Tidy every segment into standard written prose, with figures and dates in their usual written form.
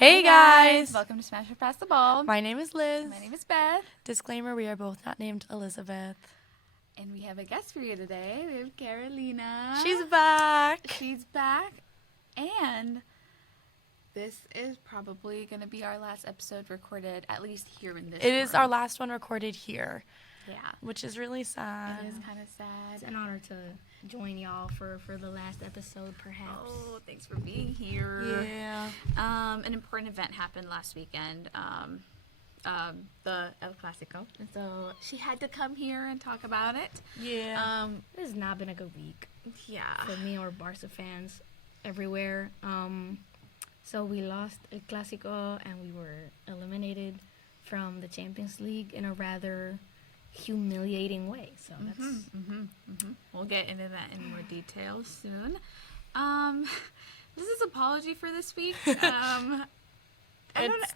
Hey guys! Welcome to Smash or Pass the Ball. My name is Liz. My name is Beth. Disclaimer, we are both not named Elizabeth. And we have a guest for you today. We have Carolina. She's back! She's back. And this is probably going to be our last episode recorded, at least here in this It is room. our last one recorded here. Yeah. Which is really sad. It is kind of sad. It's an honor to join y'all for the last episode, perhaps. Oh, thanks for being here. Yeah. An important event happened last weekend. The El Clasico. And so she had to come here and talk about it. Yeah. It has not been a good week Yeah. for me or Barca fans everywhere. So we lost El Clasico and we were eliminated from the Champions League in a rather humiliating way. So that's We'll get into that in more detail soon. This is apology for this week. It's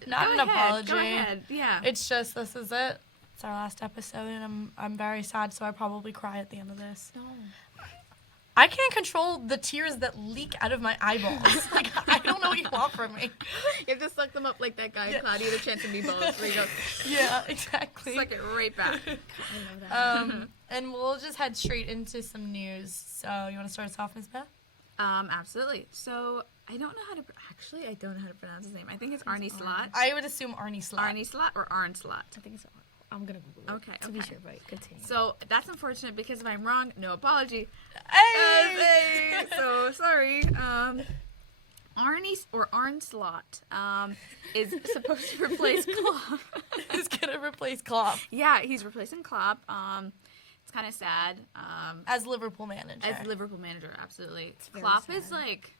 not an apology. Go ahead. Yeah. It's just, this is it. It's our last episode, and I'm very sad, so I probably cry at the end of this. No. I can't control the tears that leak out of my eyeballs. Like, I don't know what you want from me. You have to suck them up like that guy, Claudia, the Chance of Meatballs, where you go, Yeah, exactly. suck it right back. I know that. And we'll just head straight into some news. So, you want to start us off, Ms. Beth? Absolutely. So, I don't know how to, actually, I don't know how to pronounce his name. I think it's Arnie Slot. I would assume Arnie Slot. Arnie Slot or Arn Slot? I think it's. I'm gonna Google it. Okay, To be okay. sure, but continue. So, that's unfortunate because if I'm wrong, no apology. Hey! So, sorry. Arnie, or Arn Slot, is supposed to replace Klopp. He's gonna replace Klopp Yeah, he's replacing Klopp. It's kind of sad. as Liverpool manager. As Liverpool manager, absolutely. very Klopp sad. is like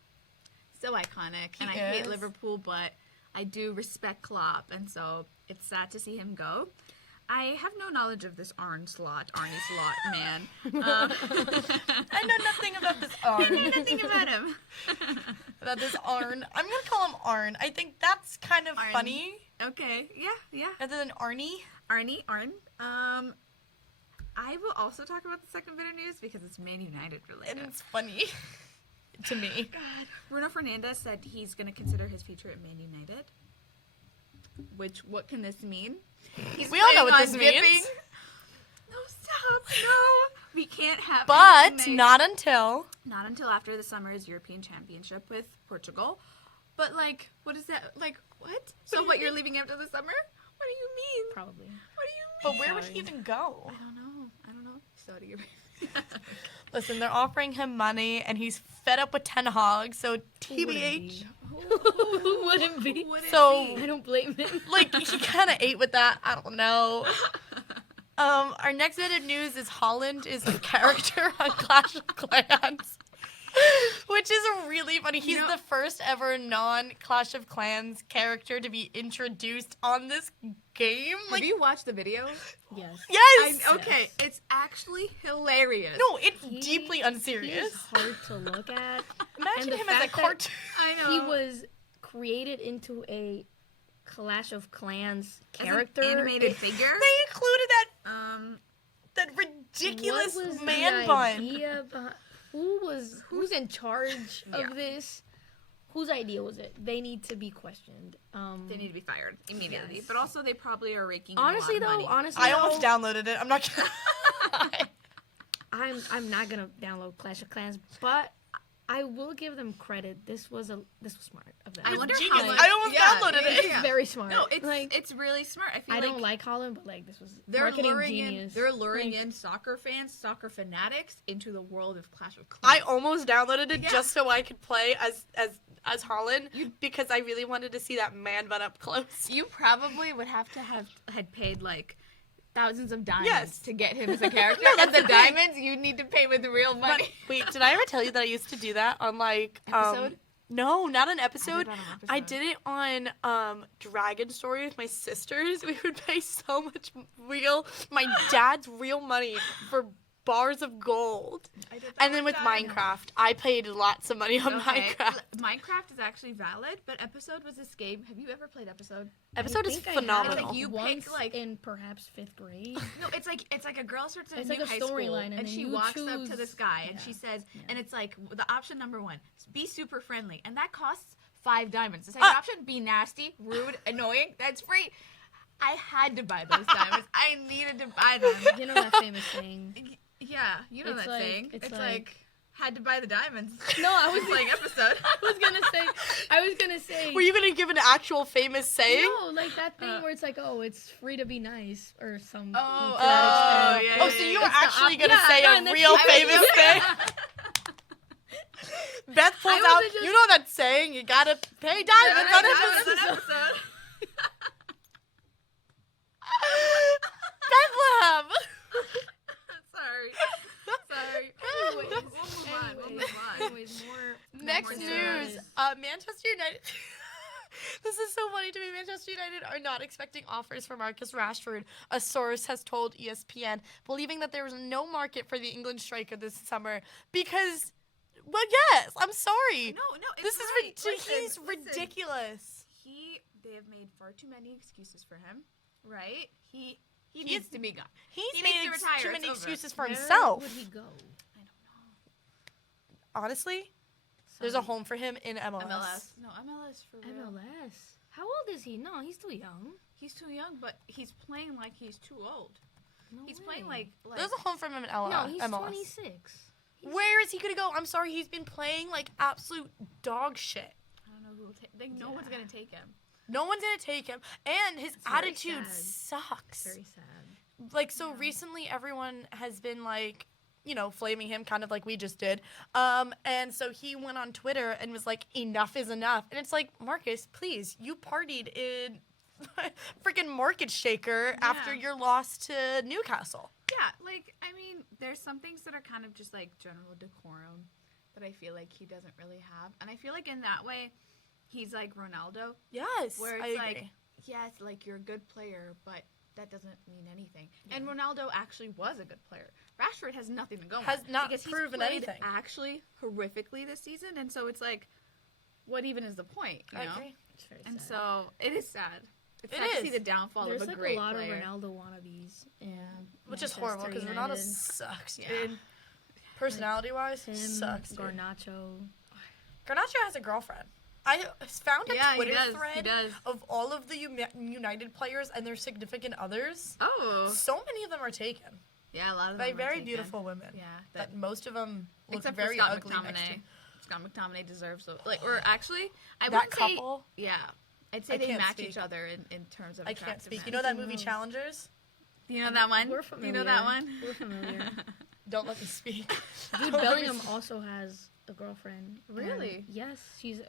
so iconic, and I He hate is. Liverpool, but I do respect Klopp, and so it's sad to see him go. I have no knowledge of this Arnie Slot man. I know nothing about this I Arn. know nothing about him. About this Arn. I'm gonna call him Arn. I think that's kind of Arn. funny. Okay, yeah. Rather than Arnie. Arn. I will also talk about the second bit of news because it's Man United And related. it's funny. To me. God. Bruno Fernandes said he's going to consider his future at Man United. Which, what can this mean? He's We all know planning what on this means. dipping. No, stop. No. We can't have But anything not until. Not until after the summer's European Championship with Portugal. But, like, what is that? Like, what? So, what, you're leaving after the summer? What do you mean? Probably. What do you mean? But where would he even go? I don't know. Saudi Arabia. Listen, they're offering him money, and he's fed up with Ten Hag, so TBH. Who wouldn't be? So, I don't blame him. like, he kind of ate with that. I don't know. Our next bit of news is Holland is a character on Clash of Clans, which is really funny. He's the first ever non-Clash of Clans character to be introduced on this game. Have you watched the video? Yes. Yes! Okay, it's actually hilarious. No, it's He- deeply He's unserious. hard to look at. Imagine and the him as a fact that cartoon. I know. He was created into a Clash of Clans As an character. animated figure. They included Um, that ridiculous What was man the bun. idea who's in charge Yeah. of this? Whose idea was it? They need to be questioned. they need to be fired immediately. Yes. But also, they probably are raking in honestly a lot of though, money. I almost downloaded it. I'm not gonna lie. I'm not gonna download Clash of Clans, but I will give them credit. This was smart of them. I wonder Genius. how much. I almost downloaded it. Yeah. Very smart. No, it's like it's really smart. I feel I like don't like Holland, but like this was they're marketing luring genius. They're luring Like, in soccer fans, soccer fanatics into the world of Clash of I Clans. almost downloaded it Yeah. just so I could play as Holland because I really wanted to see that man bun up close. You probably would have to have had paid like thousands of diamonds Yes. to get him as a character. No, and that's the the thing. diamonds you need to pay with the real But, money. wait, did I ever tell you that I used to do that on like Episode? No, not an episode. that on episode. I did it on Dragon Story with my sisters. We would pay so much my dad's real money for bars of gold. I did that And then one with time. Minecraft, I paid lots of money on Okay. Minecraft. Minecraft is actually valid, but Episode was this game. Have you ever played Episode? Episode I is think I had it phenomenal. Like, you pick, once like- in perhaps 5th grade. No, it's like a girl starts at It's a like new a high school, storyline, and and then she you walks up to choose- this guy, and yeah. she says, and it's like the option number 1, be super friendly, and that costs 5 diamonds. The second option, be nasty, rude, annoying. That's free. I had to buy those diamonds. I needed to buy them. You know that famous saying. Yeah, you know It's that like- saying. it's It's like- like had to buy the diamonds. No, I was It's like episode. I was gonna say. Were you gonna give an actual famous saying? No, like that thing where it's like, oh, it's free to be nice or some. Oh, to that oh, extent. yeah, Oh, so you yeah. were It's the actually op- gonna yeah, say no, a and then real she- famous thing? Beth pulls I out. wasn't just- You know that saying? You gotta pay diamonds on episode. Bethlehem. Sorry. Anyways, We'll move on. anyways, more. Next more news. news. Manchester United. This is so funny to me. Manchester United are not expecting offers for Marcus Rashford, a source has told ESPN, believing that there was no market for the England striker this summer because, well, yes, I'm sorry. No, it's This is right. he's Listen. ridiculous. They have made far too many excuses for him, right? He He needs is- to be gone. He's He made needs to retire. too It's many over. excuses for Where himself. would he go? I don't know. Honestly, there's a home for him in MLS. MLS. No, MLS for real. MLS. How old is he? No, he's too young. He's too young, but he's playing like he's too old. No He's way. playing like There's a home for him in No, he's MLS. 26. Where is he gonna go? I'm sorry, he's been playing like absolute dog shit. I don't know who will take. Like no one's gonna take him. No one's gonna take him, and his It's very attitude sad. sucks. Very sad. Like, so recently everyone has been like, you know, flaming him kind of like we just did. And so he went on Twitter and was like, enough is enough. And it's like, Marcus, please, you partied in freaking Market Shaker after your loss to Newcastle. Yeah, like I mean, there's some things that are kind of just like general decorum that I feel like he doesn't really have, and I feel like in that way, he's like Ronaldo, Yes, where I it's agree. like, yes, like you're a good player, but that doesn't mean anything. And Ronaldo actually was a good player. Rashford has nothing to go on. Has not because proven he's played anything. actually horrifically this season, and so it's like, what even is the point? You I know? agree. It's very And sad. so it is sad. It's It sad to see is. the downfall There's of a like great a lot player. of Ronaldo wannabes. Which is horrible because Ronaldo sucks, Yeah. dude. Personality-wise, Him, sucks, dude. Garnacho. Garnacho has a girlfriend. I found a Yeah, Twitter he does. thread He does. of all of the United players and their significant others. Oh, So many of them are taken yeah, a lot of them by are very taken. beautiful women. Yeah, That most of them look except very for Scott ugly next to. McTominay. Scott McTominay deserves the or actually, I That wouldn't say. couple, Yeah, I'd say I they can't match speak. each other in terms of. I can't speak. attractiveness. You know that movie knows? Challengers? Do you know that one? We're Do familiar. you know that one? We're familiar. Don't let me speak. Dude, Don't let me Bellingham speak. also has a girlfriend. Really? And yes, she's.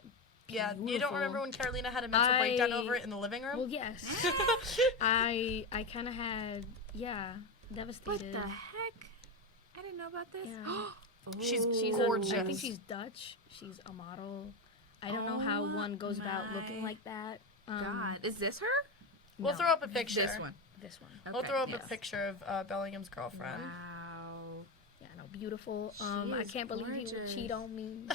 Yeah, you don't beautiful. remember when Carolina had a mental breakdown I- over it in the living room? Well, yes. I kind of had What devastated. the heck? I didn't know about this. Yeah. She's She's gorgeous. I think she's Dutch. She's a model. I don't know how Oh one goes about my looking like that. God, is this her? We'll no, throw up a picture. This one. This one. We'll Okay, throw up yes. a picture of Bellingham's girlfriend. Wow. Yeah, no, beautiful. She I is can't believe he would gorgeous. cheat on me.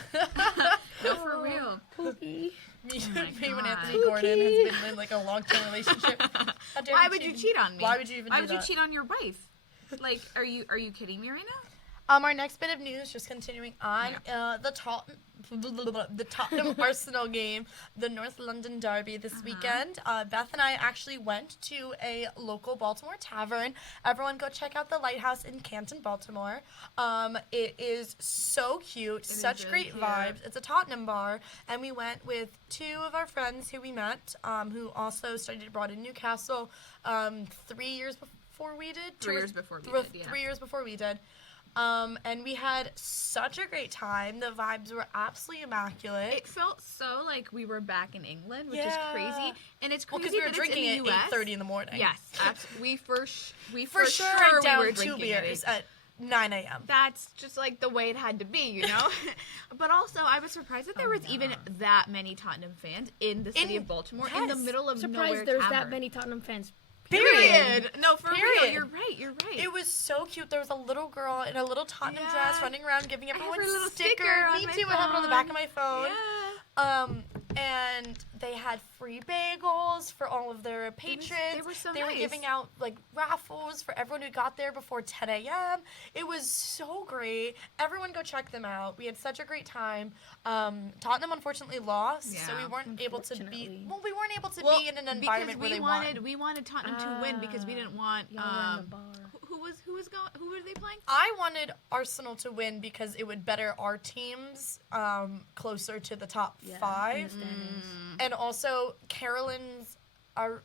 No, for real. Pookie. Me, my me when God. Anthony Gordon has been in like a long-term relationship. How dare Why you would you cheat? cheat on me? Why would you even Why do would that? you cheat on your wife? Like, are you kidding me right now? Our next bit of news, just continuing on, the Tottenham Arsenal game, the North London Derby this weekend. Beth and I actually went to a local Baltimore tavern. Everyone go check out the Lighthouse in Canton, Baltimore. It is so cute, such really great cute. vibes. It's a Tottenham bar, and we went with two of our friends who we met, who also studied abroad in Newcastle 3 years before we did. 3 years before we did, yeah. 3 years before we did. And we had such a great time. The vibes were absolutely immaculate. It felt so like we were back in England, which is Yeah. crazy. And it's Well, crazy because we were that drinking it's in at the US. 8:30 in the morning. Yes, we for For sure, I we downed were 2 drinking at beers 8. at 9 a.m. That's just like the way it had to be, you know? But also, I was surprised that there was even that many Tottenham fans in the city In- of Baltimore, in the yes. middle of nowhere Surprised there's that tavern. many Tottenham fans. Period. No, for real. Period. You're right. You're right. It was so cute. There was a little girl in a little Tottenham Yeah. dress running around giving I have everyone her little sticker. sticker on Me my too. I have it on the back of phone. my phone. Yeah. and they had free bagels for all of their patrons. They were so They were nice. giving out like raffles for everyone who got there before 10 a.m. It was so great. Everyone go check them out. We had such a great time. Tottenham unfortunately lost, so we Yeah, weren't able to be. unfortunately. Well, we weren't able to be in an environment where they won. We wanted Tottenham to win because we didn't want Y'all were in the bar. who were they playing? I wanted Arsenal to win because it would better our teams closer to the top Yeah, in the 5. standings. And also,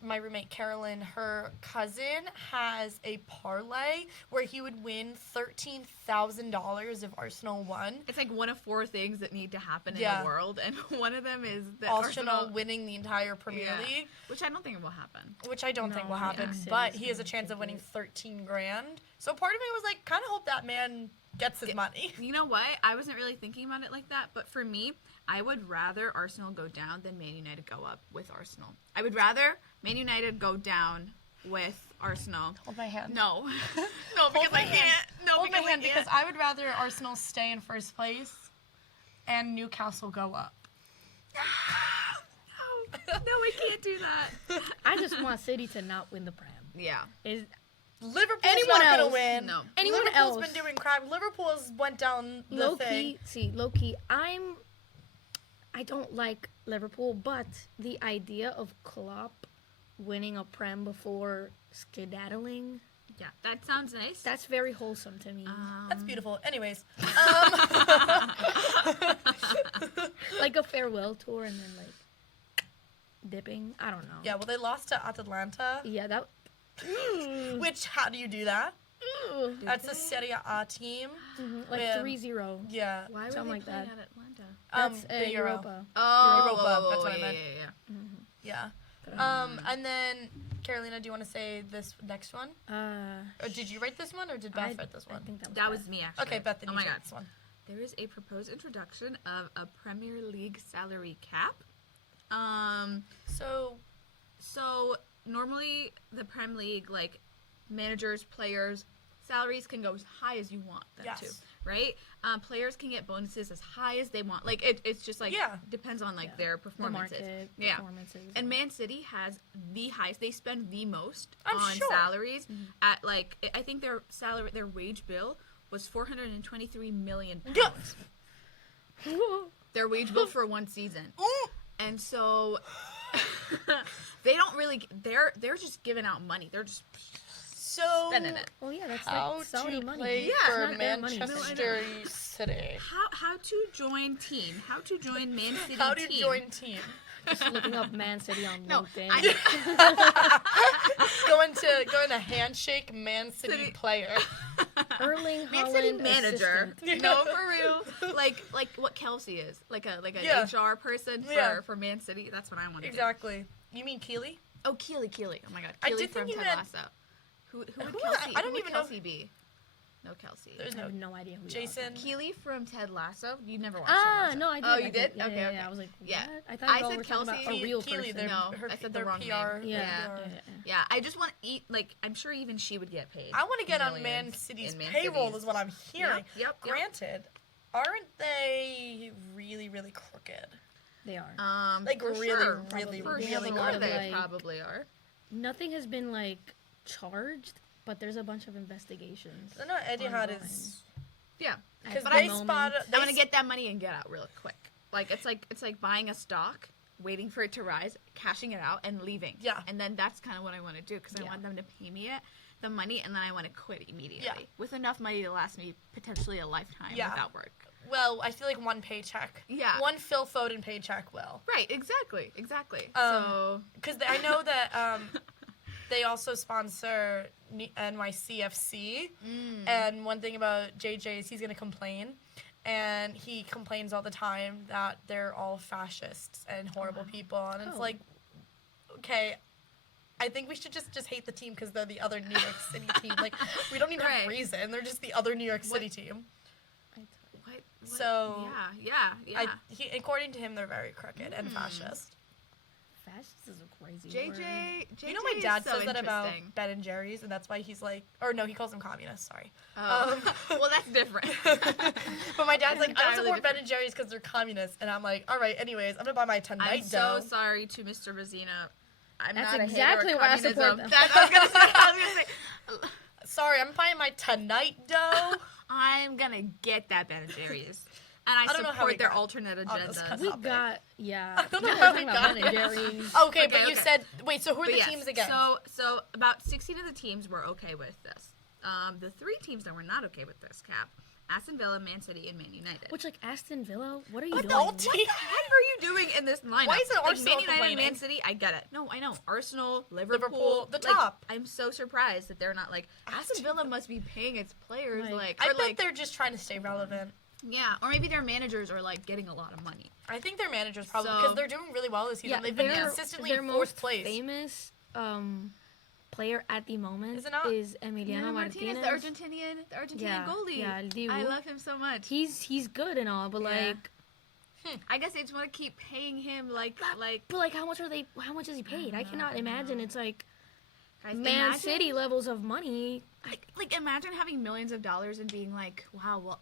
my roommate Carolyn, her cousin has a parlay where he would win $13,000 if Arsenal won. It's like one of 4 things that need to happen in Yeah. the world, and one of them is that Arsenal winning the entire Premier League, which I don't think will happen. which I don't think No, will happen, yeah. but City's he has a gonna chance of take winning it. 13 grand. So part of me was like, kind of hope that man gets his money. You know what? I wasn't really thinking about it like that, but for me, I would rather Arsenal go down than Man United go up with Arsenal. I would rather Man United go down with Arsenal. Hold my hand. No, no, because my I hand. can't. No, Hold my because hand I can't. because I would rather Arsenal stay in first place and Newcastle go up. No, I can't do that. I just want City to not win the Prem. Yeah. Liverpool's Anyone not gonna else? win. No. Anyone Liverpool's else? been doing crap. Liverpool's went down the Low thing. key, I don't like Liverpool, but the idea of Klopp winning a Prem before skedaddling, Yeah, that sounds nice. that's very wholesome to me. That's beautiful. Anyways, Like a farewell tour and then like dipping. I don't know. yeah. Well, they lost to Atalanta. Yeah, that. Which, how do you do that? Ooh. That's a Serie A team. Like Yeah. 3-0. Yeah. Why were something they like playing that. at Atlanta? That's the Euro. Europa. Oh, Europa, that's what I meant. Yeah. Yeah. And then Carolina, do you want to say this next one? Or did you write this one, or did Beth write this I one? think that was, That Beth. was me, actually. Okay, Beth, then Oh you my take god. this one. There is a proposed introduction of a Premier League salary cap. So normally the Prem League, like managers, players, salaries can go as high as you want them to, Yes. right? Players can get bonuses as high as they want. Like it's just like depends on like their the performances. market Yeah. performances. And Man City has the highest. They spend the most I'm on sure. salaries. At like I think their wage bill was $423 million. Yeah. Their wage bill for one season. Ooh. And so they don't really. They're just giving out money. They're just So, spending it. Oh yeah, that's how like Saudi to money. play It's for not their money. Manchester City? How to join team? How to join Man City How to team? join team? Just looking up Man City on No, LinkedIn. going to handshake Man City player. Erling Man City Haaland manager. assistant. No, for real. Like what Kelsey is. Like a Yeah. HR person Yeah. for Man City. That's what I want to do. Exactly. You mean Keely? Oh, Keely. Oh my God. I Keely did think from you Ted meant- Lasso. Who would Who was Kelsey? that? I don't who would even know- Kelsey be? No Kelsey. There's I no have no idea who you are. Jason. Keely from Ted Lasso. You never watched Ah, Ted Lasso. no, I did. Oh, I you did? Yeah, Okay, yeah, okay. yeah. I was like, what? Yeah. I thought I you all said were talking about Kelsey. a real Keely, person. No, her, I said the their wrong PR. name. Yeah, PR. yeah. Yeah, I just want to eat. Like, I'm sure even she would get paid. I want to get on Man millions City's in Man payroll, City's. is what I'm hearing. Yep. Granted, aren't they really, really crooked? They are. Like, for really, sure. really, For really have a sure lot of, they like- probably are. Nothing has been like charged, but there's a bunch of investigations. No, Etihad Online. is Yeah. because At they the moment. spotted. I'm gonna get that money and get out real quick. Like it's like buying a stock, waiting for it to rise, cashing it out, and leaving. Yeah. And then that's kind of what I want to do because I Yeah. want them to pay me the money, and then I want to quit immediately Yeah. with enough money to last me potentially a lifetime Yeah. without work. Well, I feel like one paycheck. Yeah. One Phil Foden paycheck will. Right. Exactly. Because I know that they also sponsor NYCFC. And one thing about JJ is he's going to complain. And he complains all the time that they're all fascists and horrible people. And it's Oh. like, okay, I think we should just hate the team because they're the other New York City team. Like, we don't even have Right. reason. They're just the other New York City team. what? So, Yeah. According to him, they're very crooked and fascist. fascist is a crazy word. JJ You know, my dad is so says that about interesting. Ben and Jerry's, and that's why he's like, or no, he calls them communists. Sorry. Oh. Well, that's different. But my dad's like, I don't Entirely support Ben different. and Jerry's because they're communists, and I'm like, all right. Anyways, I'm gonna buy my tonight I'm dough. so sorry to Mr. Razina. I'm That's not exactly a hater of why I support communism. them. That's what I was gonna say. Sorry, I'm buying my tonight dough. I'm gonna get that Ben and Jerry's, and I don't know how we support their got alternate on this agendas. topic. We got, yeah. I don't know Yeah, how we're we talking about got Ben and here. Jerry's. Okay, but Okay, you okay. said wait. So who are But the yes, teams again? So about 16 of the teams were okay with this. The 3 teams that were not okay with this cap: Aston Villa, Man City, and Man United. Which, like, Aston Villa, what are you What doing? all What teams? the heck are you doing in this lineup? Why isn't Like, Arsenal Man United and complaining? Man City? I get it. No, I know. Arsenal, Liverpool, the like, top. I'm so surprised that they're not like Aston Aston Villa Villa. must be paying its players Like, I or bet they're just trying to stay relevant. yeah, or maybe their managers are like getting a lot of money. I think their managers probably So- because they're doing really well this season. Yeah, They've been their- consistently their in most fourth place. famous player at the moment Is it not? is Emiliano Martinez. the Argentinian Yeah, goalie. yeah, El Dibu. I love him so much. He's good and all, but Yeah. like, I guess they just want to keep paying him like but like, how much is he paid? I cannot imagine. It's like guys, Man imagine- City levels of money. Like imagine having millions of dollars and being like, wow, well,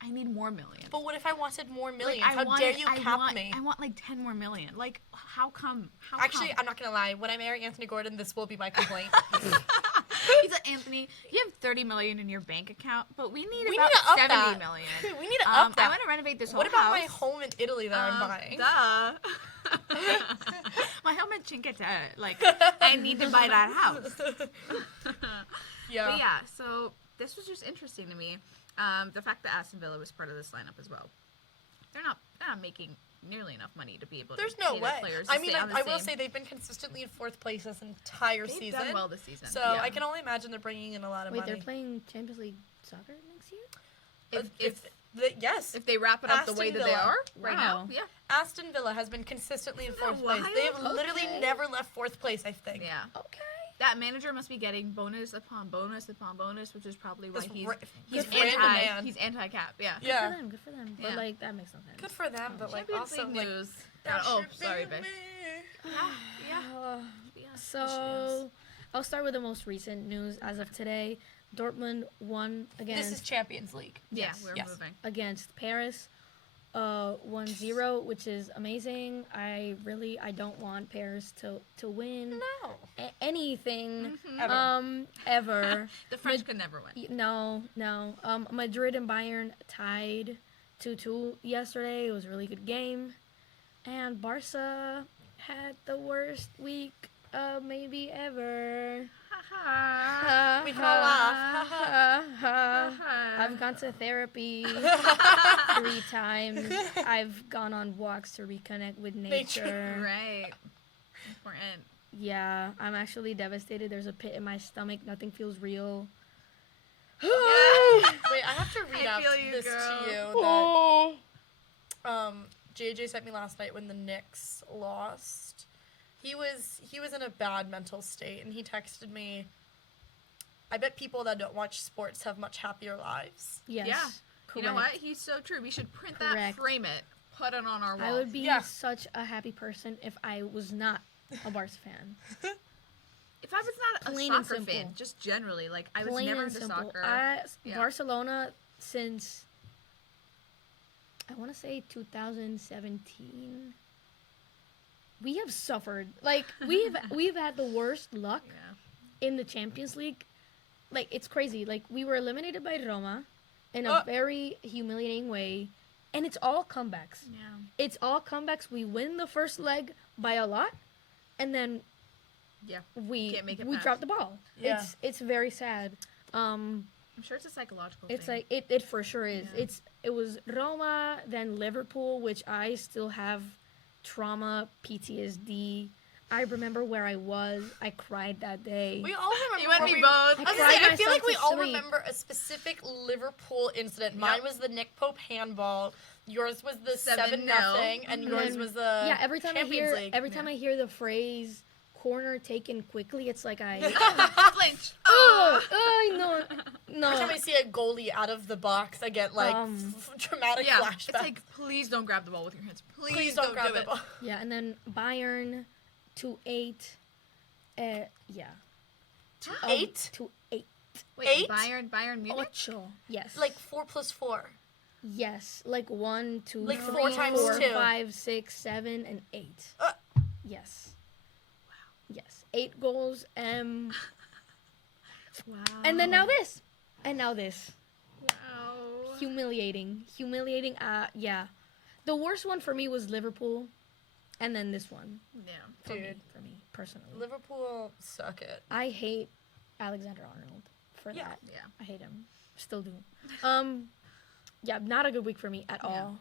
I need more millions. But what if I wanted more Like, millions? I How want- dare you I cap want, me? I want like 10 more million. Like, how come? Actually, I'm not gonna lie. When I marry Anthony Gordon, this will be my complaint. He's like, Anthony, you have 30 million in your bank account, but we need We about need to up 70 that. million. We need to up that. I want to renovate this whole What about house. my home in Italy that I'm buying? Duh. My home in Cinque Terre. Like, I need to buy that house. Yeah. But yeah, so this was just interesting to me. The fact that Aston Villa was part of this lineup as well. They're not making nearly enough money to be able There's to no pay their way. players to I mean, stay on the I will same- say they've been consistently in fourth place this entire they've season. done well this season. So yeah. I can only imagine they're bringing in a lot of Wait, money. they're playing Champions League soccer next year? Yes. If they wrap it up the Aston way that they Villa. are right now, Wow. yeah. Aston Villa has been consistently in Isn't that fourth place. wild? They have literally Okay. never left fourth place, I think. Yeah. Okay. That manager must be getting bonus upon bonus upon bonus, which is probably why This he's ra- he's good random man. anti-cap. Yeah. Yeah. Good for them. Yeah. But like, that makes no sense. Good for them, but like Champions also League like news. that Oh, should sorry, be Beth. me. Yeah. So, I'll start with the most recent news as of today. Dortmund won This is against Champions League. Yeah, Yes. we're Yes. moving. against Paris, 1-0, which is amazing. I don't want Paris to win No. anything Ever. ever. The French could never win. No. Madrid and Bayern tied 2-2 yesterday. It was a really good game. And Barca had the worst week maybe ever. We can all laugh. I've gone to therapy 3 times. I've gone on walks to reconnect with nature. Right. Important. Yeah, I'm actually devastated. There's a pit in my stomach. Nothing feels real. Wait, I have to read I out feel you, this girl. to you that JJ sent me last night when the Knicks lost. He was in a bad mental state, and he texted me, I bet people that don't watch sports have much happier lives. Yes. Yeah. Correct. You know what? He's so true. We should print that, Correct. frame it, put it on our wall. I would be Yeah. such a happy person if I was not a Barca fan. If I was not Plain a and soccer fan, simple. just generally, like I was Plain never and into simple. soccer. Yeah. Barcelona since I want to say 2017. We have suffered. Like we've had the worst luck Yeah. in the Champions League. Like it's crazy. Like we were eliminated by Roma in a very humiliating way, and it's all comebacks. Yeah. It's all comebacks. We win the first leg by a lot, and then Yeah. we Can't make it we back. drop the ball. Yeah. It's very sad. I'm sure it's a psychological It's thing. like it for sure is. Yeah. It was Roma, then Liverpool, which I still have trauma, PTSD. I remember where I was. I cried that day. We all remember. You and where me we- both. I was gonna cried say, I feel like myself we to all sleep. remember a specific Liverpool incident. Mine was the Nick Pope handball. Yours was the 7-0. 7-0, and And yours then- was the yeah, every time Champions League. I hear the phrase corner taken quickly, it's like I Flinch. no. Every time I see a goalie out of the box, I get like dramatic Yeah. flashbacks. It's like, please don't grab the ball with your hands. Please, Please don't grab do the it. ball. Yeah, and then Bayern to 8. Yeah. To 8? To 8. Wait, 8? Bayern Munich? Ocho. Yes. Like 4 plus 4. Yes. Like 1, 2, Like 3, 4 times 4, 2. 5, 6, 7, and 8. Yes. Wow. Yes. 8 goals. Wow. And then now this. And now this. Wow. Humiliating. Yeah. The worst one for me was Liverpool. And then this one. Yeah. For Dude. me, personally. Liverpool suck it. I hate Alexander Arnold for Yeah. that. Yeah. I hate him. Still do. Yeah, not a good week for me at all.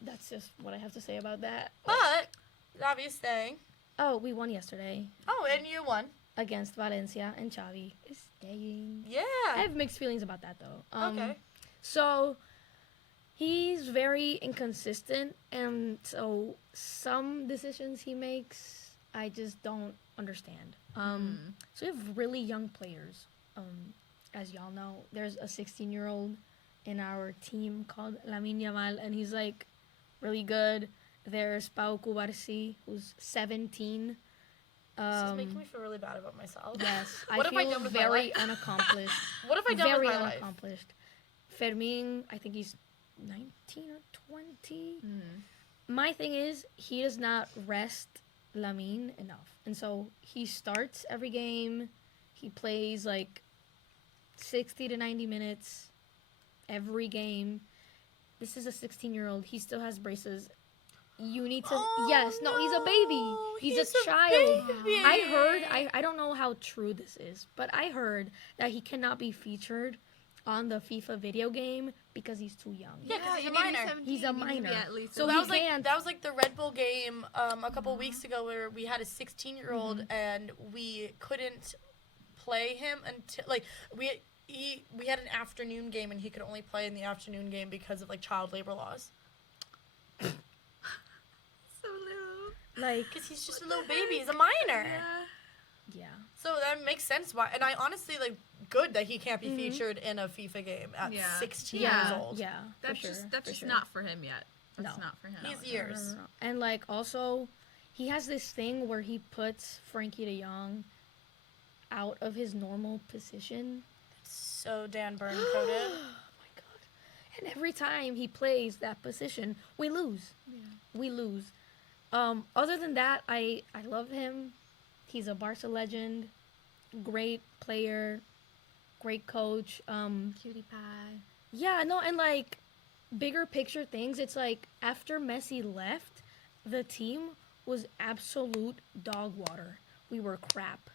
That's just what I have to say about that. But, obvious thing. Oh, we won yesterday Oh, and you won. against Valencia, and Xavi is staying. I Yeah. have mixed feelings about that, though. Okay. So, he's very inconsistent, and so some decisions he makes, I just don't understand. So we have really young players. As y'all know, there's a 16-year-old in our team called Lamine Yamal, and he's like really good. There's Pau Cubarsí, who's 17. This is making me feel really bad about myself. Yes, What I have I feel done with my very life? unaccomplished. What have I done Very with my life? unaccomplished. Fermin, I think he's 19 or 20. My thing is, he does not rest Lamine enough. And so he starts every game. He plays like 60 to 90 minutes every game. This is a 16-year-old. He still has braces. You need to... Oh, yes, no, he's a baby. He's a child. baby. I heard... I don't know how true this is, but I heard that he cannot be featured on the FIFA video game because he's too young. Yeah, 'cause he's you a need to be minor. 17. He's a You need to be minor. at least So So he that was like the Red Bull game a couple weeks ago where we had a 16-year-old and we couldn't play him until like we had an afternoon game and he could only play in the afternoon game because of like child labor laws. so little. Like, Because he's just a little baby. He's a minor. yeah. So that makes sense why. And I honestly like good that he can't be featured in a FIFA game at Yeah. 16 Yeah, years old. yeah, That's for just sure, that's for just sure. not for him yet. That's No. not for him. He's years. No. And like also, he has this thing where he puts Frankie De Jong out of his normal position. So Dan Burn Oh coded. my god! And every time he plays that position, we lose. Yeah. We lose. Other than that, I love him. He's a Barca legend. Great player. Great coach. Cutie pie. Yeah, no, and like bigger picture things, it's like after Messi left, the team was absolute dog water. We were crap.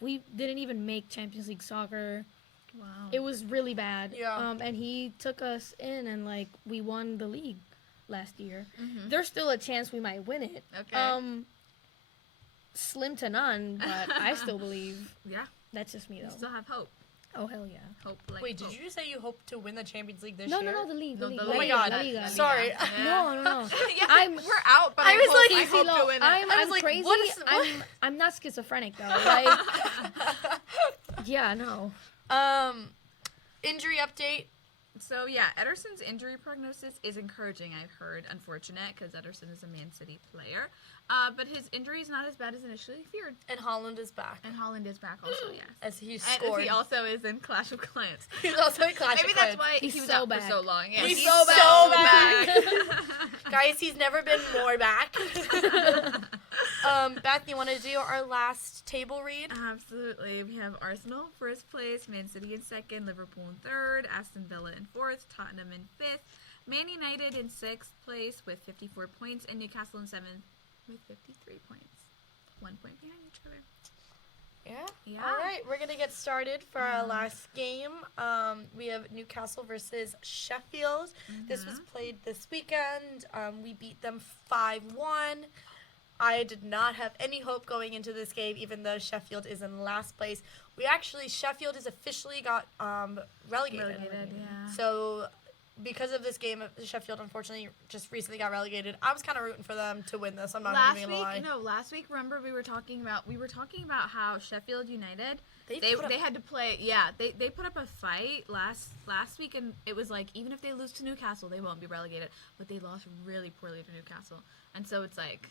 We didn't even make Champions League soccer. Wow. It was really bad. Yeah. And he took us in and like we won the league last year. Mhm. There's still a chance we might win it. Okay. Slim to none, but I still believe. Yeah. That's just me You though. still have hope. Oh hell yeah. Hope. Like Wait, did hope. you just say you hope to win the Champions League this No, year? the league. The No, league. the Oh my league, god. La Liga. Sorry. No. Yeah, I'm- we're out, but I was like, I Easy, hope low. to win it. I'm I was like, crazy. what is- what? I'm not schizophrenic though. Like, yeah, no. Injury update. So yeah, Ederson's injury prognosis is encouraging. I've heard, unfortunate, because Ederson is a Man City player, but his injury is not as bad as initially feared. And Holland is back. And Holland is back also, yes. As he And scored. he also is in Clash of Clans. He's also in Clash Maybe of that's Clans. why He's he was so out back. for so long. Yeah, He's so back. back. Guys, he's never been more back. Beth, you want to do our last table read? Absolutely. We have Arsenal first place, Man City in second, Liverpool in third, Aston Villa in fourth, Tottenham in fifth, Man United in sixth place with 54 points, and Newcastle in seventh with 53 points. 1 point behind each other. Yeah. Yeah. All right, we're gonna get started for our last game. We have Newcastle versus Sheffield. This was played this weekend. We beat them 5-1. I did not have any hope going into this game, even though Sheffield is in last place. Sheffield has officially got relegated. Yeah. So, because of this game, Sheffield unfortunately just recently got relegated. I was kind of rooting for them to win this. I'm not even gonna lie. Last week, remember we were talking about how Sheffield United They they had to play. Yeah, they put up a fight last week, and it was like even if they lose to Newcastle, they won't be relegated. But they lost really poorly to Newcastle, and so it's like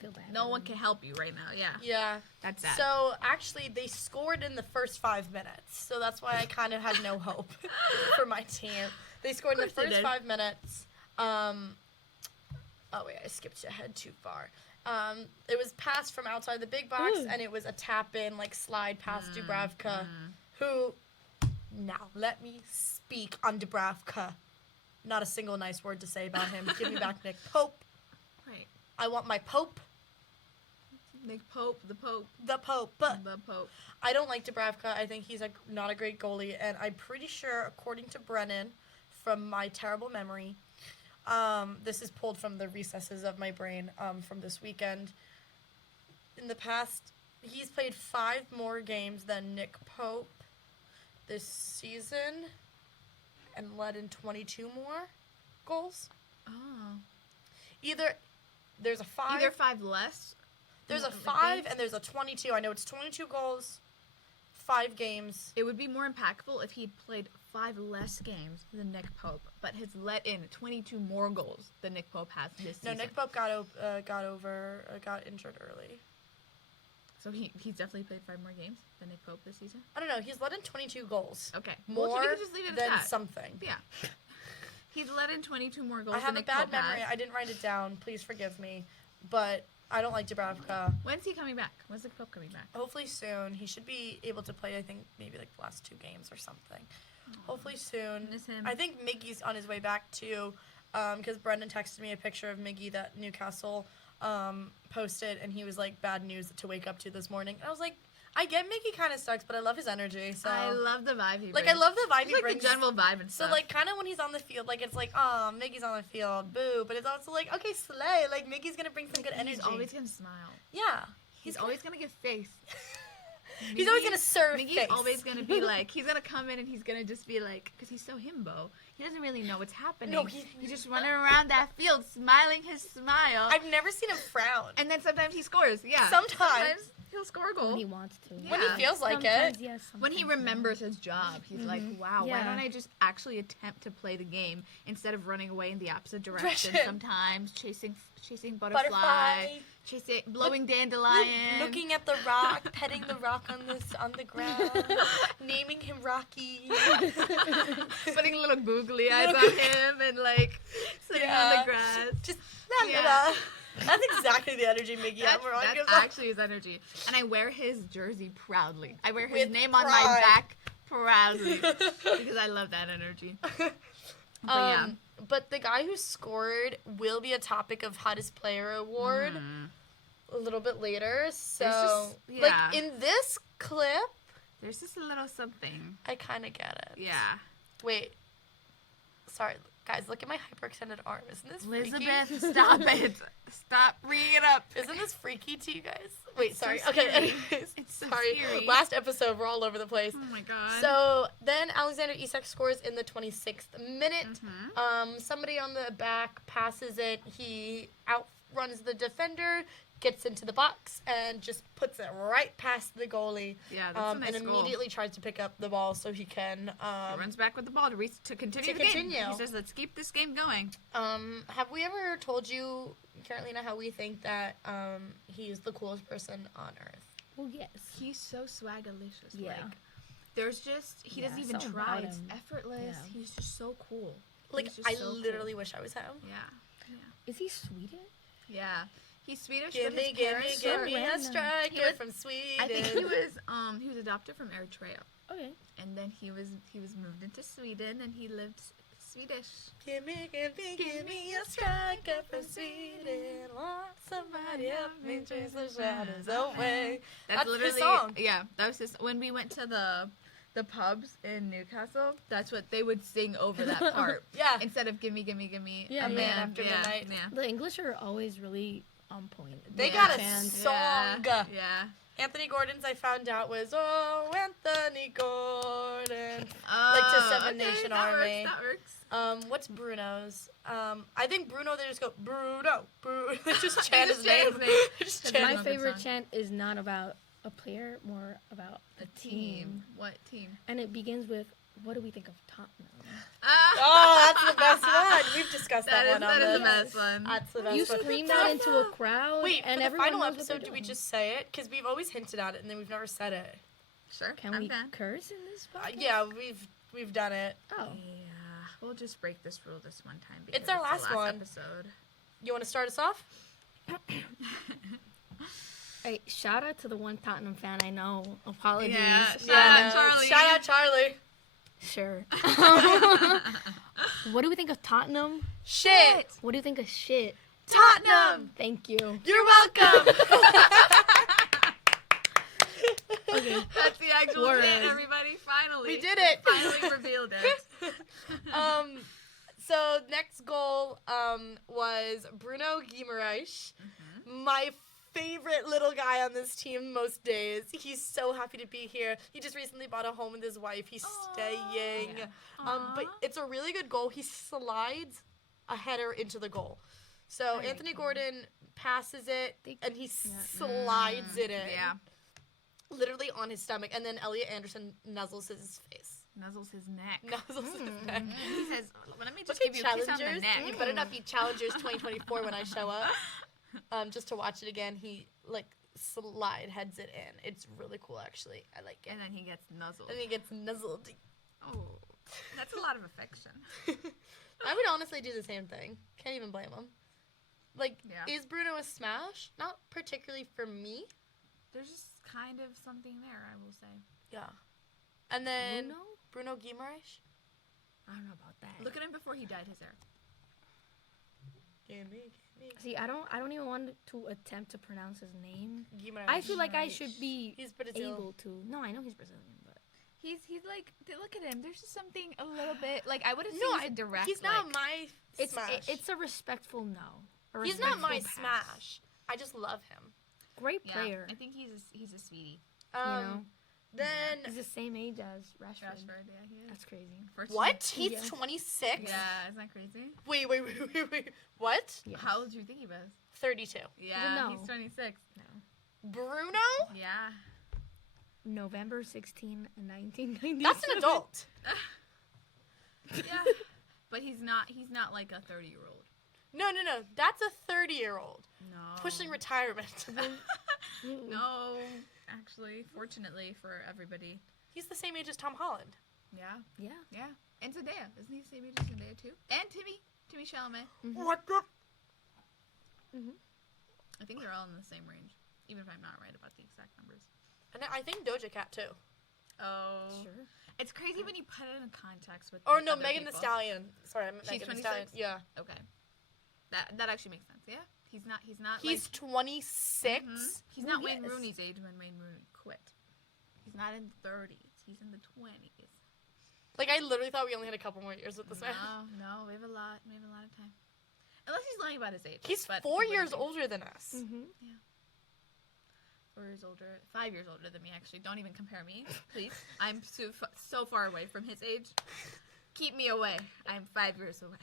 feel bad. No for one them. can help you right now. Yeah. Yeah. That's sad. So actually, they scored in the first 5 minutes, so that's why I kind of had no hope for my team. They scored in the Of course they first did. 5 minutes. Oh wait, I skipped ahead too far. It was passed from outside the big box, Ooh. and it was a tap in, like slide past Dubravka, who. Now let me speak on Dubravka. Not a single nice word to say about him. Give me back Nick Pope. Right. I want my Pope. Nick Pope, the Pope, The Pope. the Pope. I don't like Dubravka. I think he's not a great goalie, and I'm pretty sure, according to Brennan, from my terrible memory, this is pulled from the recesses of my brain from this weekend. In the past, he's played 5 more games than Nick Pope this season, and led in 22 more goals. Oh. Either there's a 5. Either 5 less. There's a the 5 games. and there's a 22. I know it's 22 goals, 5 games. It would be more impactful if he'd played 5 less games than Nick Pope, but has let in 22 more goals than Nick Pope has this No, season. Nick Pope got injured early. So he's definitely played 5 more games than Nick Pope this season? I don't know. He's let in 22 goals. Okay. More Well, so we could just leave it at than that. something. Yeah. He's let in 22 more goals I than have a Nick bad Pope memory. has. I didn't write it down. Please forgive me. But I don't like Dubravka. When's he coming back? When's Nick Pope coming back? Hopefully soon. He should be able to play, I think, maybe like the last 2 games or something. Hopefully soon. Miss him. I think Miggy's on his way back too, because Brendan texted me a picture of Miggy that Newcastle posted, and he was like, bad news to wake up to this morning. And I was like, I get Miggy kind of sucks, but I love his energy. So I love the vibe he brings. like, I love the vibe Just he like brings. the general vibe and So stuff. like, kind of when he's on the field, like it's like, oh, Miggy's on the field, boo. But it's also like, okay, slay. Like Miggy's gonna bring some good energy. He's always gonna smile. Yeah. He's always gonna give face. He's always gonna serve Miggy's face. always gonna be like, he's gonna come in and he's gonna just be like, because he's so himbo. He doesn't really know what's happening. No, he's just running around that field, smiling his smile. I've never seen him frown. And then sometimes he scores. Yeah. Sometimes. he'll score a goal. When he wants to. Yeah. When he feels like Sometimes it. yes. When he sometimes no. remembers his job, he's like, wow, why Yeah. don't I just actually attempt to play the game instead of running away in the opposite direction Direction. sometimes, chasing butterfly, Butterfly. chasing blowing dandelion. Looking at the rock, petting the rock on the ground, naming him Rocky. putting little googly eyes on him and like sitting on Yeah. the grass. Just la, la, Yeah. la. That's exactly the energy Miggy Almiron That's gives off. actually his energy. And I wear his jersey proudly. I wear his With name on my pride. back proudly because I love that energy. But yeah. But the guy who scored will be a topic of hottest player award a little bit later. So, just- like yeah. in this clip, There's just a little something. I kind of get it. Yeah. Wait. Sorry, guys. Look at my hyperextended arm. Isn't this Elizabeth, freaky? stop it. Stop bringing it up. Isn't this freaky to you guys? Wait, so sorry. scary. Okay, anyways. It's so sorry. scary. Last episode, we're all over the place. Oh my god. So then Alexander Isak scores in the 26th minute. Mm-hmm. Somebody on the back passes it. He outruns the defender, gets into the box, and just puts it right past the goalie. Yeah, that's a nice and goal. immediately tries to pick up the ball so he can. He runs back with the ball to continue to the game. continue. He says, let's keep this game going. Have we ever told you, Carolina, how we think that he's the coolest person on earth? Well, yes. He's so swagalicious. Yeah. Like, there's just, he Yeah, doesn't even something try. about It's him. effortless. Yeah. He's just so cool. Like, He's just I so literally cool. wish I was him. Yeah. Is he Swedish? Yeah. He's Swedish, Give but me, his give me, parents give are- me a random. striker He was- from Sweden. I think he was adopted from Eritrea. Okay. And then he was moved into Sweden and he lived Swedish. Give me a striker from Sweden. Want somebody help me chase the shadows away. That's his literally song. Yeah, that was his. When we went to the pubs in Newcastle, that's what they would sing over that part. Yeah. Instead of gimme, gimme, gimme, Yeah, a yeah. man After yeah, midnight. Yeah. The English are always really on point. They Yeah. got a Fans. song. Yeah. Anthony Gordon's I found out was Anthony Gordon. Oh, to Seven Nation that Army. Works, that works. What's Bruno's? I think Bruno, they just go Bruno. They just They chant just his chant name. his name. They just Cause chant My Good his- favorite song. chant is not about a player, more about the team. What team? And it begins with what do we think of Tottenham? Oh, that's the best one. We've discussed that one on That is this. the best one. That's the best You one. scream that into a crowd, Wait, and for the everyone final knows what they're episode, do we doing. just say it? Because we've always hinted at it, and then we've never said it. Sure. Can I'm we down. curse in this podcast? Yeah, we've done it. Oh. Yeah, we'll just break this rule this one time because It's our the last one. episode. You want to start us off? Hey, shout out to the one Tottenham fan I know. Apologies. Yeah, Yeah, Charlie. Shout out Charlie. Sure. What do we think of Tottenham? Shit. What do you think of shit? Tottenham. Thank you. You're welcome. Okay. That's the actual Word. shit, everybody. Finally. We did it. Finally revealed it. So next goal was Bruno Guimaraes, my favorite little guy on this team most days. He's so happy to be here. He just recently bought a home with his wife. He's staying. But it's a really good goal. He slides a header into the goal. So Anthony Gordon passes it, and he slides it in. Yeah. Literally on his stomach. And then Elliot Anderson nuzzles his face. Nuzzles his neck. Nuzzles his neck. He says, let me just Look give at you a kiss on the Challengers. neck. You better not be Challengers 2024 when I show up. Just to watch it again. He, heads it in. It's really cool, actually. I like it. And then he gets nuzzled. And he gets nuzzled. Oh, that's a lot of affection. I would honestly do the same thing. Can't even blame him. Yeah. Is Bruno a smash? Not particularly for me. There's just kind of something there, I will say. Yeah. And then Bruno? Bruno Guimaraes. I don't know about that. Look at him before he dyed his hair. See, I don't even want to attempt to pronounce his name. Guimaraes. I feel like I should be He's Brazil. able to. No, I know he's Brazilian, but He's like, look at him. There's just something a little bit, like, I wouldn't say No, he's a direct, he's not my it's smash. it's a respectful no. A He's not my respectful pass. smash. I just love him. Great Yeah, player. I think he's a sweetie. know? Then He's the same age as Rashford. Rashford, yeah, he is. That's crazy. what? He's Yeah. 26. Yeah, isn't that crazy? Wait. What? Yes. How old do you think he was? 32. Yeah, No. he's 26. Bruno? Yeah. November 16, 1990. That's an adult. Yeah. But he's not like a 30-year-old. No. That's a 30-year-old No. pushing retirement. No, actually, fortunately for everybody. He's the same age as Tom Holland. Yeah. Yeah. Yeah. And Zendaya. Isn't he the same age as Zendaya too? And Timmy Chalamet. What the? I think they're all in the same range, even if I'm not right about the exact numbers. And I think Doja Cat too. Oh. Sure. It's crazy when you put it in context with. Or no, other Megan Thee people. Stallion. Sorry, I meant She's Megan Thee 26? Stallion. Yeah. Okay. That actually makes sense. Yeah. He's not. He's like, 26. He's not Wayne Yes. Rooney's age when Wayne Rooney quit. He's not in the 30s. He's in the 20s. I literally thought we only had a couple more years with this man. No, we have a lot. We have a lot of time. Unless he's lying about his age. He's but 4 he years wouldn't be. older than us. 4 years older. 5 years older than me, actually. Don't even compare me, please. I'm so far away from his age. Keep me away. I'm 5 years away.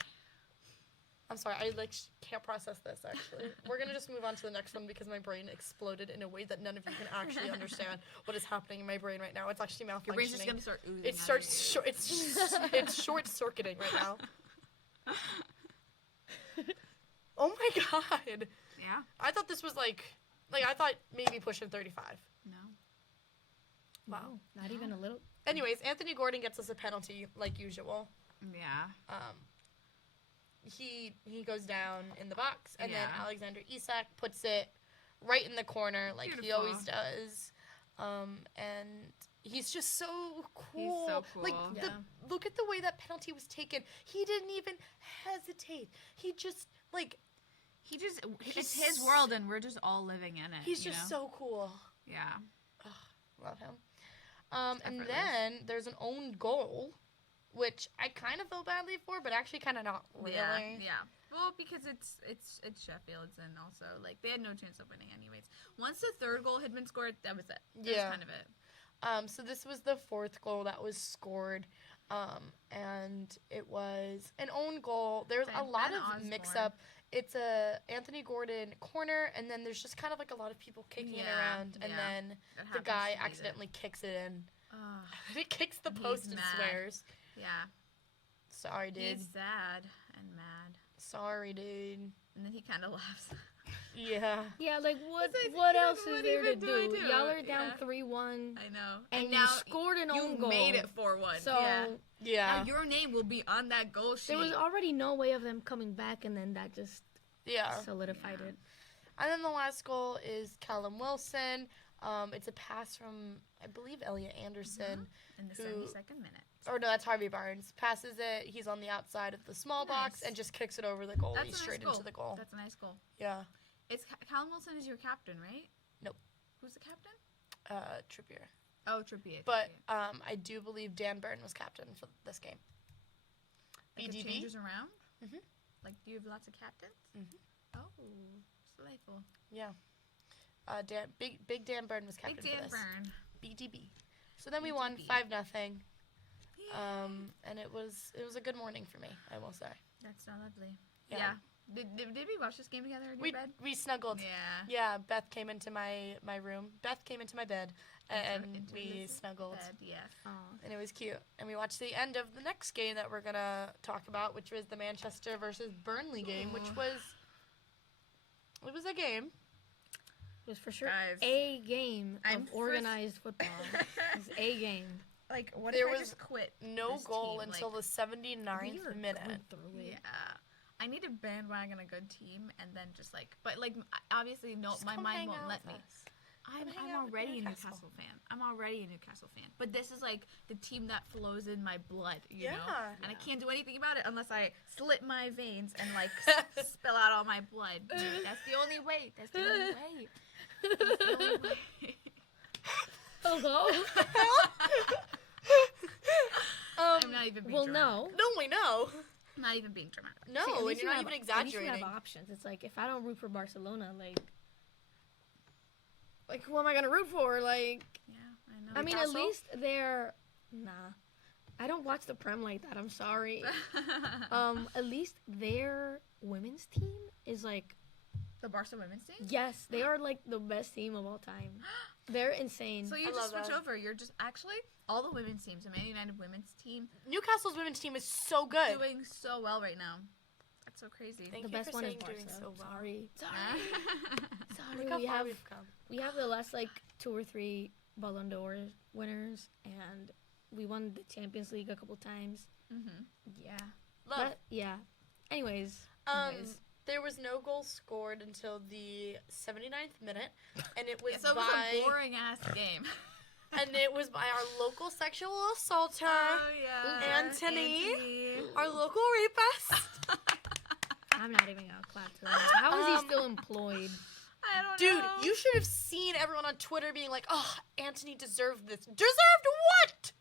I'm sorry, I can't process this actually. We're gonna just move on to the next one because my brain exploded in a way that none of you can actually understand what is happening in my brain right now. It's actually malfunctioning. Your brain's just gonna start oozing. It starts. It's short circuiting right now. Oh my god! Yeah. I thought this was I thought maybe pushing 35. No. Wow. Not even a little. Anyways, Anthony Gordon gets us a penalty like usual. Yeah. He goes down in the box, and then Yeah. Alexander Isak puts it right in the corner like he Beautiful. always does. And he's just so cool. He's so cool. Yeah. Look at the way that penalty was taken. He didn't even hesitate. He just it's his world, and we're just all living in it. he's just so cool. Yeah. Love him. And effortless. then there's an own goal, which I kind of feel badly for, but actually kind of not really. Yeah. Well, because it's Sheffield's, and also they had no chance of winning anyways. Once the third goal had been scored, that was it. That was kind of it. So this was the fourth goal that was scored, and it was an own goal. There's a lot Ben of Osborne. mix-up. It's a Anthony Gordon corner, and then there's just kind of a lot of people kicking it around, and yeah. then That the happens guy to be accidentally kicks it in. He kicks the He's post and mad. swears. Yeah. Sorry, dude. He's sad and mad. Sorry, dude. And then he kind of laughs. Yeah. Yeah, like what? It's like, What yeah, else what is there to even do I do? do? Y'all are down Yeah. 3-1, I know. and now you scored an own goal. made it 4-1. So yeah. Yeah. Now your name will be on that goal sheet. there was already no way of them coming back, and then that just Yeah. solidified it. And then the last goal is Callum Wilson. It's a pass from, I believe, Elliot Anderson. in the who- 72nd minute. Or no, that's Harvey Barnes. Passes it. He's on the outside of the small box Nice. and just kicks it over the goalie That's a straight nice goal. into the goal. That's a nice goal. Yeah. It's Callum Wilson is your captain, right? Nope. Who's the captain? Trippier. Oh, Trippier. But I do believe Dan Byrne was captain for this game. Like it BDB. changes around? Mhm. Like, do you have lots of captains? Mhm. Oh, it's delightful. Yeah. Big Dan Byrne was captain Big Dan for this. Byrne. BDB. So then we won BDB. 5-0. Yeah. And it was a good morning for me, I will say. That's so lovely. Yeah. Yeah. Did we watch this game together in your bed? We snuggled. Yeah. Yeah, Beth came into my room. Beth came into my bed, and Into we Liz's snuggled. Bed, yes. And it was cute. And we watched the end of the next game that we're going to talk about, which was the Manchester versus Burnley game, which it was a game. It was for sure Guys, a game I'm of organized football. It was a game. Like, what There if I was just quit? No this goal team? until Like, the 79th We were minute. going through it. Yeah. I need to bandwagon a good team and then just like, but like, obviously, no, Just my come mind hang won't out let with me. us. I'm hang out with already a Newcastle. Newcastle fan. I'm already a Newcastle fan. But this is like the team that flows in my blood, you know? Yeah. And I can't do anything about it unless I slit my veins and like spill out all my blood. That's the only way. That's the only way. That's the only way. Hello. I'm not even being Well, dramatic. no. No, we know. I'm not even being dramatic. No, See, at and least you're you not have- even At least you exaggerating. have options. It's like if I don't root for Barcelona, like who am I gonna root for? Like, Yeah, I know. I mean, at Newcastle? least they're I don't watch the Prem like that. I'm sorry. At least their women's team is like, The Barca women's team? yes, they are like the best team of all time. They're insane. So you I just love switch that. over. You're just actually all the women's teams, the Man United women's team, Newcastle's women's team is so good. doing so well right now. That's so crazy. Thank the you best for one is saying doing Barca. so well. Sorry. Sorry. Look how we far have we've come. we have the last like 2 or 3 Ballon d'Or winners, and we won the Champions League a couple times. Mm-hmm. Yeah. Love. But yeah. Anyways. There was no goal scored until the 79th minute, and it was So it was by a boring ass game. and it was by our local sexual assaulter, yeah. Anthony. Our local rapist. I'm not even gonna clap to that. How is he still employed? I don't Dude, know. you should have seen everyone on Twitter being like, "Oh, Anthony deserved this." Deserved what?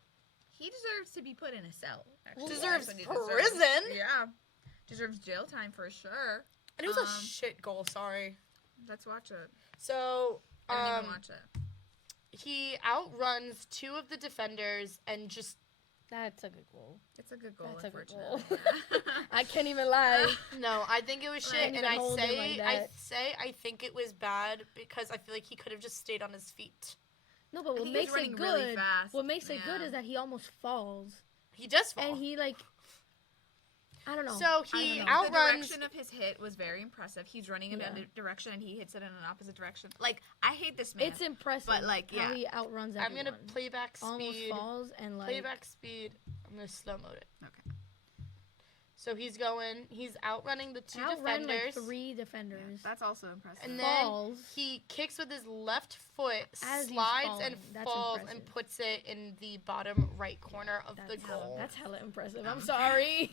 He deserves to be put in a cell. Actually. Deserves That's what he prison. Yeah. Deserves jail time for sure. And it was a Um, shit goal. Sorry. Let's watch it. So, I didn't even watch it. he outruns 2 of the defenders and just That's a good goal. It's a good goal, That's a good unfortunately. I can't even lie. no. I think it was I shit, didn't and even hold him like that. I think it was bad because I feel like he could have just stayed on his feet. No, but what think makes he's it running good? really fast. What makes it good Yeah. is that he almost falls, He does fall. and he like, I don't know. So I he don't know. The outruns. direction of his hit was very impressive. He's running in Yeah. a direction and he hits it in an opposite direction. Like, I hate this man. It's impressive. But, like, how yeah. he outruns I'm everyone. gonna playback Almost speed. falls and like. Playback speed. I'm gonna slow mo it. Okay. So he's outrunning the 2 Outrun like defenders. 3 defenders. That's also impressive. And then Falls. he kicks with his left foot, As he's slides and falling. That's falls and impressive. puts it in the bottom right corner of the That's goal. That's hella impressive. I'm sorry.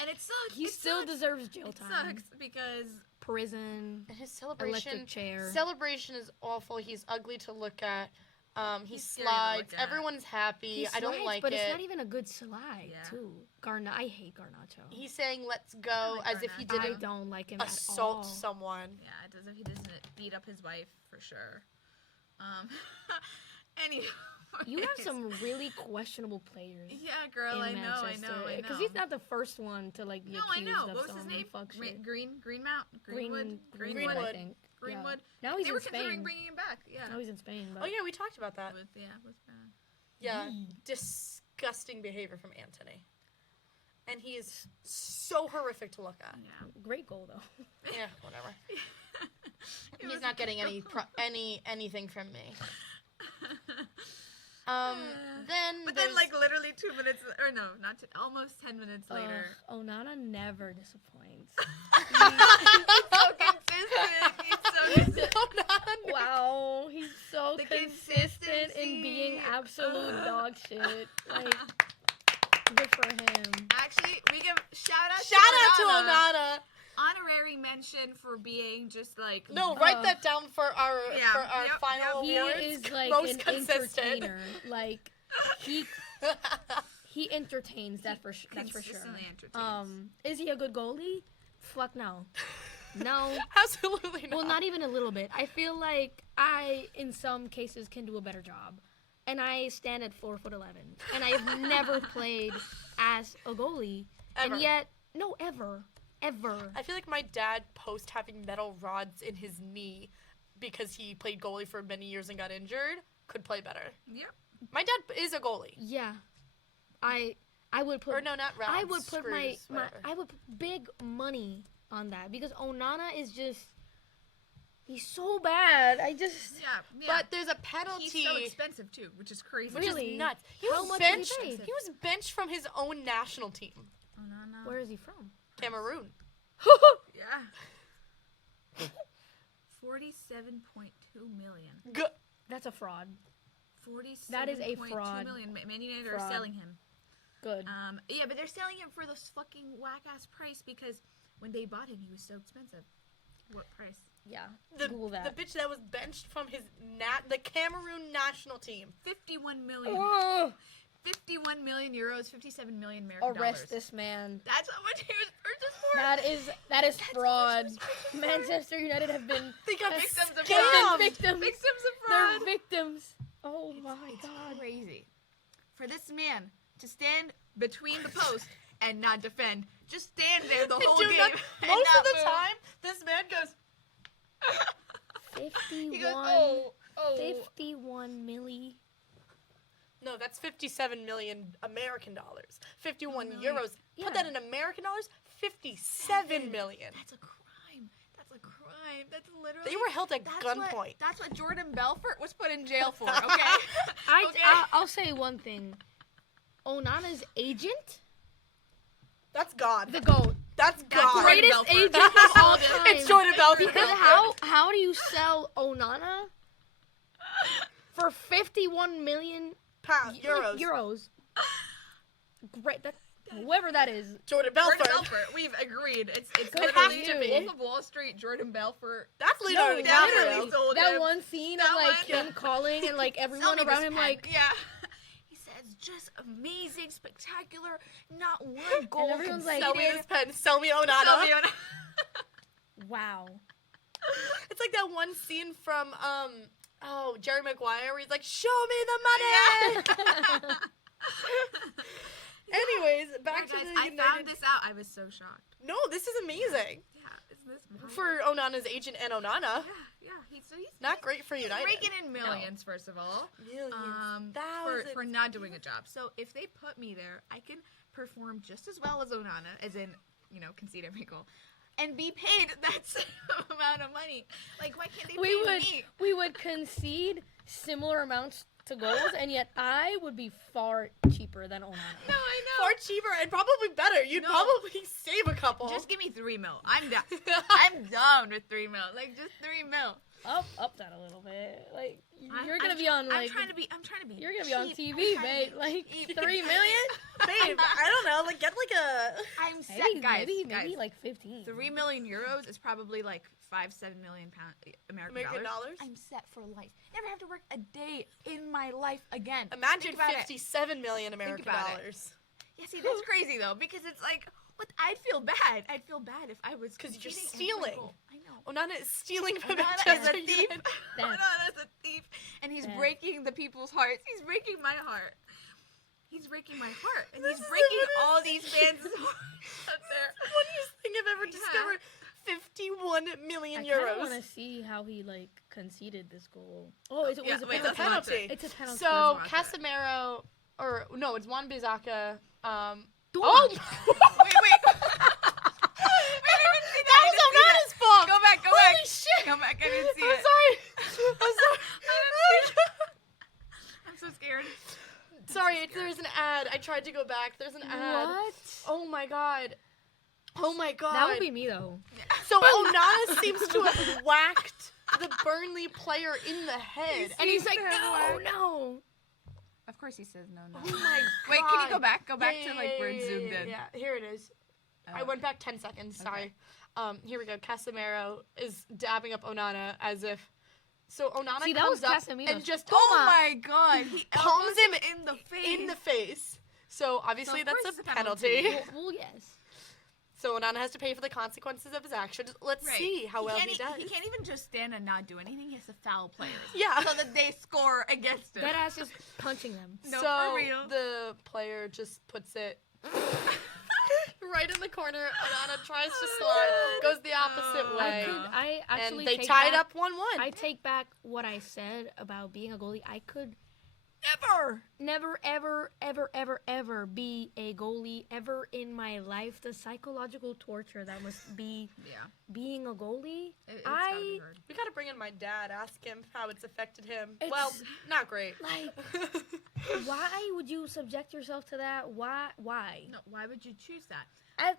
and it sucks. He It still sucks. deserves jail It time. sucks because Prison. And his celebration Electric chair. celebration is awful. He's ugly to look at. He He's scary to slides. look at. Everyone's happy. He I don't slides, like but it. it's not even a good slide Yeah. too. I hate Garnacho. He's saying "Let's go" like as if he Garnacho. I didn't don't like him assault at all. someone. yeah, it does if he doesn't beat up his wife for sure. Anyway. You have some really questionable players. Yeah, girl, in I know. Manchester. Because he's not the first one to like be No, I accused know. of What was some his name? fuck shit. Greenwood. Greenwood, I think. Greenwood. Yeah. Now he's They in were considering Spain. bringing him back. Yeah. Now he's in Spain. But Oh yeah, we talked about that. With bad. Yeah, disgusting behavior from Antony. And he is so horrific to look at. Yeah. Great goal though. Yeah, whatever. It was He's not getting a goal. anything from me. But then, like, literally 2 minutes, or no, not two, almost 10 minutes later. Onana never disappoints. So consistent. He's so consistent. Wow, he's so The consistent in being consistency. absolute dog shit. Like, good for him. Actually, we give shout out Shout to out Onana. to Onana. Honorary mention for being just like No, write that down for our Yeah, yep, final He awards. is like Most an consistent. entertainer. Like, he entertains. That's for sure. consistently entertains. Is he a good goalie? Fuck no. No. Absolutely not. Well, not even a little bit. I feel like I, in some cases, can do a better job. And I stand at 4'11", and I've never played as a goalie. Ever. And yet, no, ever. I feel like my dad, post having metal rods in his knee because he played goalie for many years and got injured, could play better. Yep. My dad is a goalie. Yeah, I would put. Or no, not rods. I would put screws, my whatever. I would put big money on that because Onana is just. He's so bad. I just. Yeah. But there's a penalty. He's so expensive too, which is crazy. Which Really? is nuts. He How was much did he benched. pay? He was benched from his own national team, Onana. Where is he from? Cameroon. Yeah. 47.2 million. That's a fraud. 47. That is a fraud. Man United are Fraud. selling him. Good. Yeah, but they're selling him for this fucking whack ass price because when they bought him, he was so expensive. What price? Yeah. The Google that. bitch that was benched from his the Cameroon national team. 51 million. Ugh. 51 million euros. 57 million American Arrest dollars. this man. That's how much he was purchased for. That is fraud. how much he was purchased for. Manchester United have been They got Victims of scammed. fraud. victims. Victims of They're fraud. victims. Oh my It's god. crazy. For this man to stand between the post and not defend, just stand there the whole Dude, game. most and of not the move. time, this man goes. 51. He goes, oh. 51 milli. No, that's 57 million American dollars. 51 Million. euros. Yeah. Put that in American dollars. 57 million. That's a crime. That's a crime. That's literally. They were held at That's gunpoint. That's what Jordan Belfort was put in jail for. Okay. Okay. I'll say one thing. Onana's agent, That's God. the GOAT. That's That's God. great. Greatest Belfort. agent of all time. It's Jordan Belfort. Because how do you sell Onana for 51 million Euros. euros? Great. That whoever that is. Jordan Jordan Belfort. Belfort. We've agreed. It's Good literally for you. Wolf of Wall Street. Jordan Belfort. That's Leonardo No, DiCaprio. literally. Sold That him. one scene That of like one. him calling and like Sell everyone me around this him pen. like yeah. He says just amazing, spectacular, not one goal. everyone's like, Sell me conceded. this pen. Sell me Onana. Sell me Onana. wow. It's like that one scene from Jerry Maguire where he's like, "Show me the money." Anyways, back to Guys, the I United. found this out. I was so shocked. No, this is amazing Yeah, isn't this wild? for Onana's agent and Onana. Yeah. He's Not great for He's United. raking in millions, first of all. Millions, For not doing a job. So if they put me there, I can perform just as well as Onana, as in, concede every goal, and be paid that same amount of money. Like, why can't they pay me? We would concede similar amounts to goals, and yet I would be far cheaper than Onana. No, I know. Far cheaper and probably better. You'd No. probably save a couple. Just give me 3 mil. I'm down. I'm down with 3 mil. Like, just 3 mil. Up that a little bit. Like you're I'm gonna be on like I'm trying to be. you're gonna be on cheap. TV, I'm trying babe. to be Like cheap. 3 million? Babe, I don't know. Like, get like a. I'm set, Maybe, guys. maybe like 15. 3 million euros is probably like 5-7 million American dollars. I'm set for life. Never have to work a day in my life again. Imagine Think about it. 57 million American about it. dollars. Yeah, see, that's crazy though, because it's like, what? I'd feel bad. I'd feel bad if I was 'Cause you're conceding every stealing. goal. I know. Onana is stealing from Onana is Manchester a thief. United. Onana's a thief, and he's Beth. breaking the people's hearts. He's breaking my heart. He's breaking my heart, and This he's is breaking the all these fans' hearts out there. Funniest thing I've ever Yeah. discovered. 51 million I kind of euros. want to see how he like conceded this goal. Oh, it's, Yeah, it's, wait, it's a let's watch penalty. it. It's a penalty. So Let's watch it. Casemiro, or no, it's Juan Bizaca. Oh, Wait. that was Onana's fault. Go back. Holy shit! Go back. I didn't see I'm it. sorry. I'm sorry. I'm so scared. Sorry, there's an ad. I tried to go back. There's an ad. What? Oh my god. Oh my god. That would be me though. So Onana seems to have whacked the Burnley player in the head. And he's like, seems to have no. Of course he says no. Oh my god. Wait, can you go back? Go back Yeah, to like where it yeah, zoomed yeah, in. Yeah, here it is. I went back 10 seconds. Sorry. Here we go. Casemiro is dabbing up Onana as if. So Onana See, that comes was up Casemiro's and just Oh my god. He palms elbows him in the face. in the face. So obviously of that's course a it's a penalty. penalty. Well, yes. So Onana has to pay for the consequences of his actions. Let's Right. see how well he does. He can't even just stand and not do anything. He has to foul players. Yeah. So that they score against him. That ass just punching them. No, so for real. the player just puts it right in the corner. Onana tries to slide, goes the opposite Oh, way, I actually and they take tied back, up 1-1. I take back what I said about being a goalie. I could never, ever be a goalie ever in my life. The psychological torture that must be Yeah. being a goalie. It's gotta be hard. We gotta bring in my dad, ask him how it's affected him. It's- Well, not great. Like, why would you subject yourself to that? Why? No, why would you choose that? As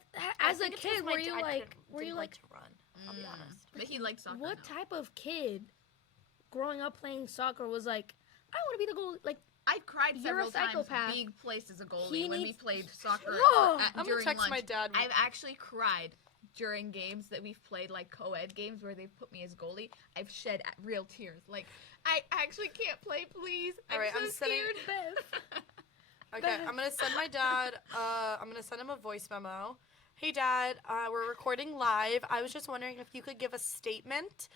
a think it's 'cause kid, my were you dad like, didn't like to run? I'll be honest. But he liked soccer. what now. type of kid growing up playing soccer was like, I want to be the goalie? Like, I've cried You're a several times psychopath. being placed as a goalie He when we needs- played soccer Whoa. at, I'm gonna during text lunch. my dad. I've actually cried during games that we've played, like co-ed games where they put me as goalie. I've shed real tears. Like, I actually can't play, please. All right, I'm I'm so sending- scared. Okay, I'm gonna send my dad. I'm gonna send him a voice memo. Hey, Dad, we're recording live. I was just wondering if you could give a statement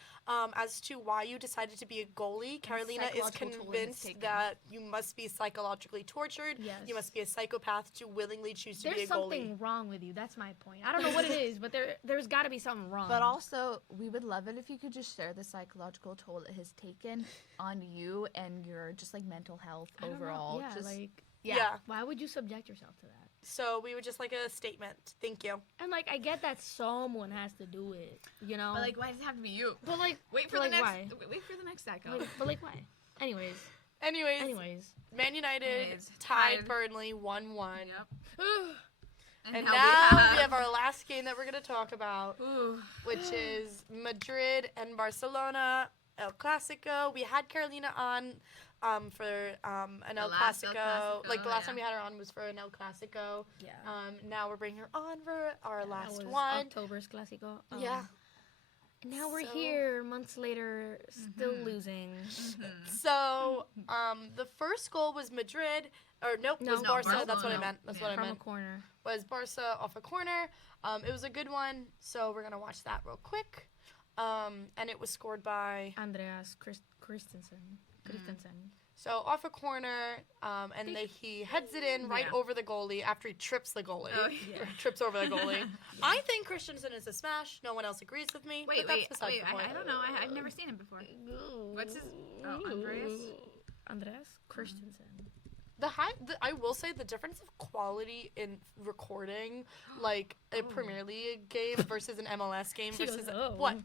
as to why you decided to be a goalie. Carolina is psychological toll it's convinced taken. that you must be psychologically tortured. Yes. You must be a psychopath to willingly choose to be there's a goalie. something wrong with you. That's my point. I don't know what it is, but there's got to be something wrong. But also, we would love it if you could just share the psychological toll it has taken on you and your just like mental health I don't know. overall. Yeah, Just, like, Yeah. why would you subject yourself to that? So we would just like a statement. Thank you. And like, I get that someone has to do it, you know. But like, why does it have to be you? but like, Wait for but, the like, next. Why? Wait for the next echo. But like, why? Anyways, Anyways, Man United Anyways, tied tied. Burnley 1-1. Yep. And now now we have our last game that we're going to talk about, Ooh. which is Madrid and Barcelona, El Clasico. We had Carolina on for an El last El Clasico. Clasico, Like the last time yeah. we had her on was for an El Clasico. yeah. Now we're bringing her on for our That last was one. October's Clasico. Yeah. And now we're So- here months later, still losing. So the first goal was Madrid, or nope, No. was No, Barca. That's what I Barcelona. meant. That's Yeah. what I From a meant. corner. Was Barca off a corner. It was a good one, so we're gonna watch that real quick. And it was scored by Andreas Christensen. so off a corner, and he heads it in right Yeah. over the goalie after he trips the goalie. Oh, yeah. Trips over the goalie. I think Christensen is a smash. No one else agrees with me. Wait, but that's wait, besides wait. the point. I don't know. I've never seen him before. What's his? Oh, Andreas? Andreas Christensen. I will say the difference of quality in recording, like a Premier League game versus an MLS game She goes, versus "Oh." what?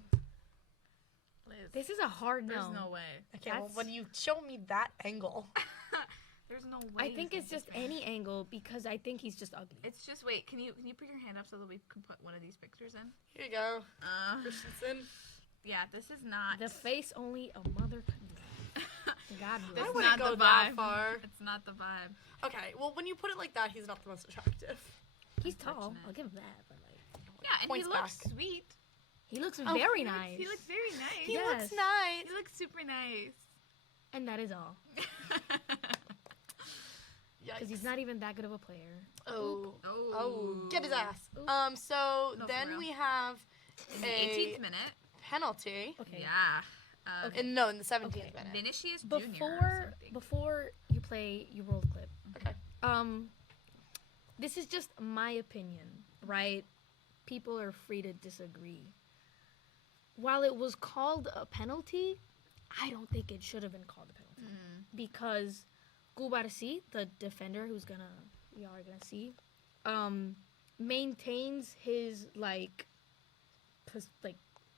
Liz, This is a hard there's no. no way. Okay, well, That's- when you show me that angle, There's no way. I think he's it's just gonna be any angle because I think he's just ugly. It's just wait. Can you put your hand up so that we can put one of these pictures in? here you go, Christensen. Yeah, this is not. The face only a mother could do. God This bless. I is wouldn't not go the that vibe. far. It's not the vibe. Okay, well, when you put it like that, he's not the most attractive. He's tall. Unfortunate. I'll give him that. But like, Yeah, and Points he looks back. sweet. he looks Oh, very He looks- nice. He looks very nice. He Yes. looks nice. He looks super nice. and that is all. Because he's Yikes. not even that good of a player. Oh. Oh. Oh, get his ass. Oop. So No, for then real. we have In the a 18th minute. penalty. Okay. Yeah. In the 17th Okay. minute. Vinicius Jr. or something. Before you play your world clip, Okay. this is just my opinion, right? People are free to disagree. while it was called a penalty, I don't think it should have been called a penalty because Kubarsi, the defender y'all are gonna see, maintains his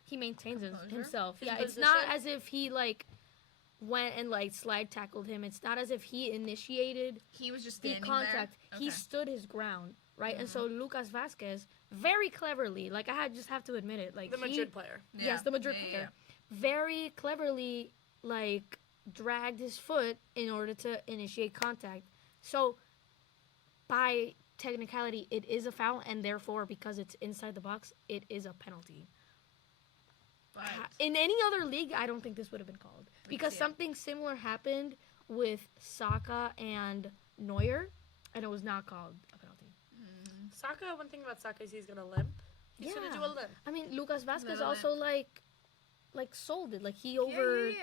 he maintains himself. His It's not position? as if he went and slide tackled him. It's not as if he initiated He was just the standing contact. there. He Okay. stood his ground, right? And so Lucas Vasquez very cleverly, just have to admit it, The Madrid player. yes, the Madrid player, very cleverly dragged his foot in order to initiate contact. So by technicality, it is a foul, and therefore, because it's inside the box, it is a penalty. But In any other league, I don't think this would have been called because yeah. something similar happened with Saka and Neuer, and it was not called a penalty. Saka, one thing about Saka is he's gonna limp. He's gonna do a limp. I mean, Lucas Vasquez Little also sold it. He overdid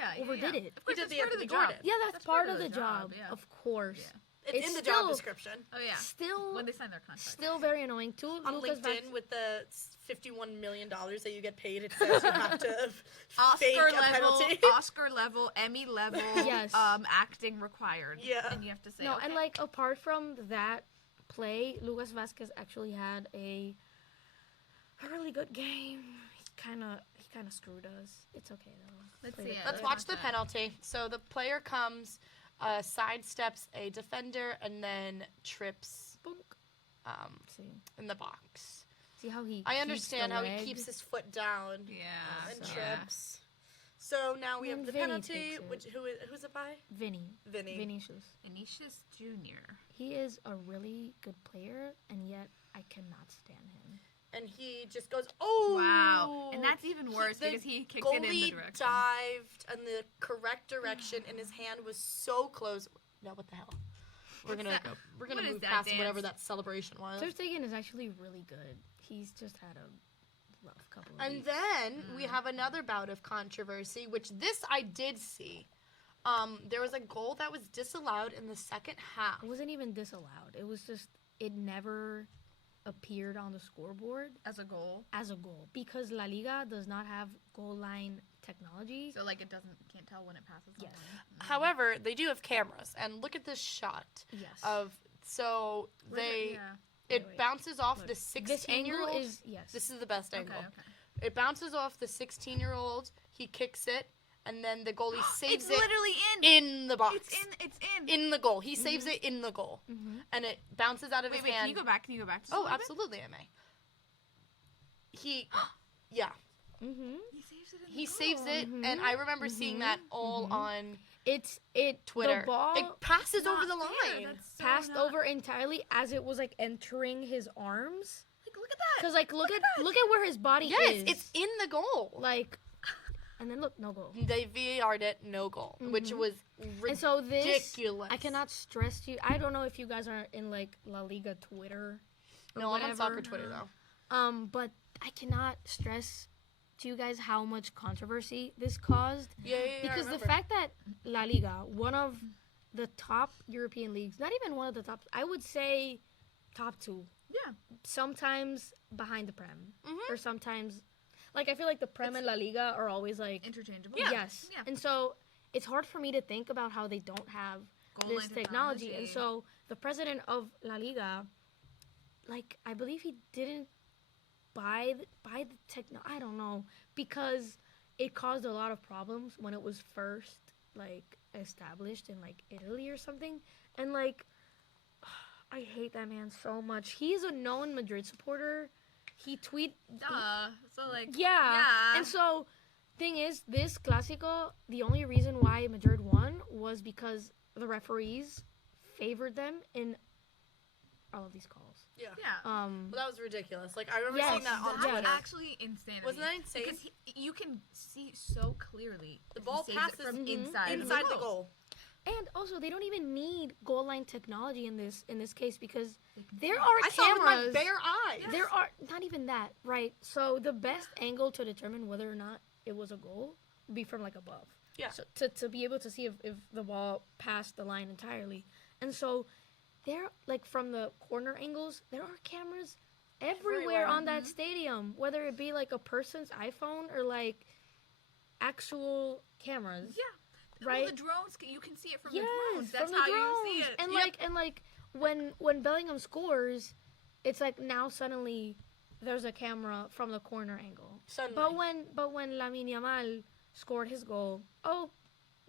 it. Of course, He did it's the part of Anthony the job. Gordon. Yeah, that's part of the job, yeah. of course. Yeah. It's in the still- job description. Oh yeah. Still, When they sign their contract. still very annoying too. On Lucas LinkedIn with the $51 million that you get paid, it says you have to fake Oscar a level, penalty. Oscar level, Emmy level, Yes. acting required. Yeah. And you have to say No, okay. and apart from that play, Lucas Vasquez actually had a really good game. He kind of screwed us. It's okay though. Let's Played see it it. good. Let's watch the Okay. penalty. So the player comes, sidesteps a defender, and then trips See in the box. how he. I keeps understand the how leg. he keeps his foot down Yeah. and so- trips. So now we And have the Vinny penalty. takes it. Who's it by? Vinny. Vinny. Vinicius. Vinicius Jr. He is a really good player, and yet I cannot stand him. And he just goes, oh! Wow. And that's even worse The because he kicked it in the goalie direction. dived in the correct direction, and his hand was so close. No, what the hell? We're gonna that? we're gonna What is move that past dance? whatever that celebration was. Ter Stegen is actually really good. He's just had a rough couple of And weeks. then we have another bout of controversy, which this I did see. There was a goal that was disallowed in the second half. It wasn't even disallowed. It was just it never appeared on the scoreboard As a goal. as a goal because La Liga does not have goal line technology. So can't tell when it passes. the Yes. line. However, they do have cameras, and look at this shot Yes. Where's it? Yeah. it Wait. bounces off Look, the this angle 16-year-old. is yes. This is the best Okay. angle. Okay. It bounces off the 16-year-old. He kicks it, and then the goalie saves It's it literally in the box. It's in. In the goal. He saves it in the goal, and it bounces out of Wait, his wait. hand. Can you go back? Can you go back? Just a Oh, little bit? absolutely, I may. He, yeah, Mm-hmm. He saves it in the he saves it, and I remember seeing that all on It Twitter. The ball It passes Not over the fair, line. that's so passed not- over entirely as it was entering his arms. Like, look at that. Cause look at where his body Yes, is. it's in the goal. And then look, no goal. They VAR'd it, no goal, which was And so this, ridiculous. I cannot stress to you. I don't know if you guys are in La Liga Twitter. Or No, I'm on whatever. soccer Twitter though. But I cannot stress to you guys how much controversy this caused. Yeah, Because the fact that La Liga, one of the top European leagues, not even one of the top, I would say top two. Yeah. Sometimes behind the Prem. Or sometimes, I feel like the Prem and La Liga are always Interchangeable. yes. Yeah. And so it's hard for me to think about how they don't have Goal this line technology. And so the president of La Liga, I believe he didn't buy the techno. I don't know, because it caused a lot of problems when it was first established in Italy or something. And I hate that man so much. He's a known Madrid supporter. He Duh. So yeah. And so, thing is, this Clasico, the only reason why Madrid won was because the referees favored them in all of these calls. Yeah. Yeah. Well, that was ridiculous. I remember Yes, seeing that on That's Twitter. actually insanity. Wasn't that insane? Because you can see so clearly The if he ball saves it passes from Mhm. inside the goal. And also, they don't even need goal line technology in this case because there are I saw it with my cameras. bare eyes. There are not even that, right? So the best angle to determine whether or not it was a goal would be from above. Yeah. So to be able to see if the ball passed the line entirely. And so there from the corner angles, there are cameras everywhere on that stadium, whether it be like a person's iPhone or like actual cameras. Yeah. Right? Well, the drones, you can see it from Yes, the drones. That's from the how drones. you see it. And like when Bellingham scores, it's like now suddenly there's a camera from the corner angle. Suddenly. But when Lamine Yamal scored his goal,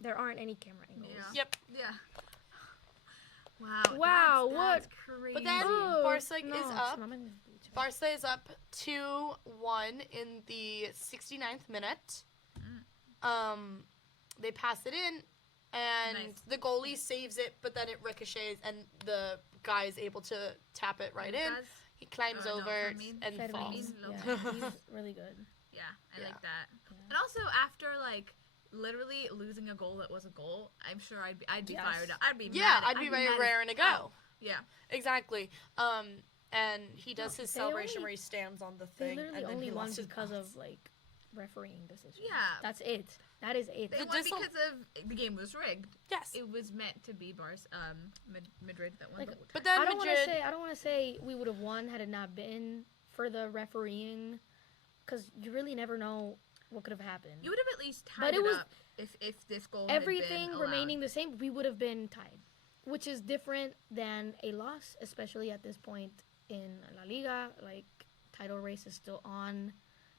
there aren't any camera angles. Yeah. Yep. Yeah. Wow, that's crazy. But then Barca is up. Barca. Barca is up 2-1 in the 69th minute. They pass it in, and Nice. the goalie saves it, but then it ricochets, and the guy is able to tap it right in. He climbs no, over Fermin. and Fermin, falls. yeah, he's really good. Yeah, I Yeah. like that. Yeah. And also after like literally losing a goal that was a goal, I'm sure I'd be Yes. fired up. I'd be Yeah, mad. I'd be mad as raring to hell. go. Yeah. Exactly. And he does his they celebration only- where he stands on the They thing. literally and then only he won lost his because balance. of like refereeing decisions. Yeah. That's it. That is it. They The won disal- because of the game was rigged. Yes. It was meant to be Madrid that won Like, the But then I don't want to Madrid. say we would have won had it not been for the refereeing, because you really never know what could have happened. You would have at least tied But it it was- up if this goal Everything had been remaining the same, we would have been tied, which is different than a loss, especially at this point in La Liga. Like, title race is still on,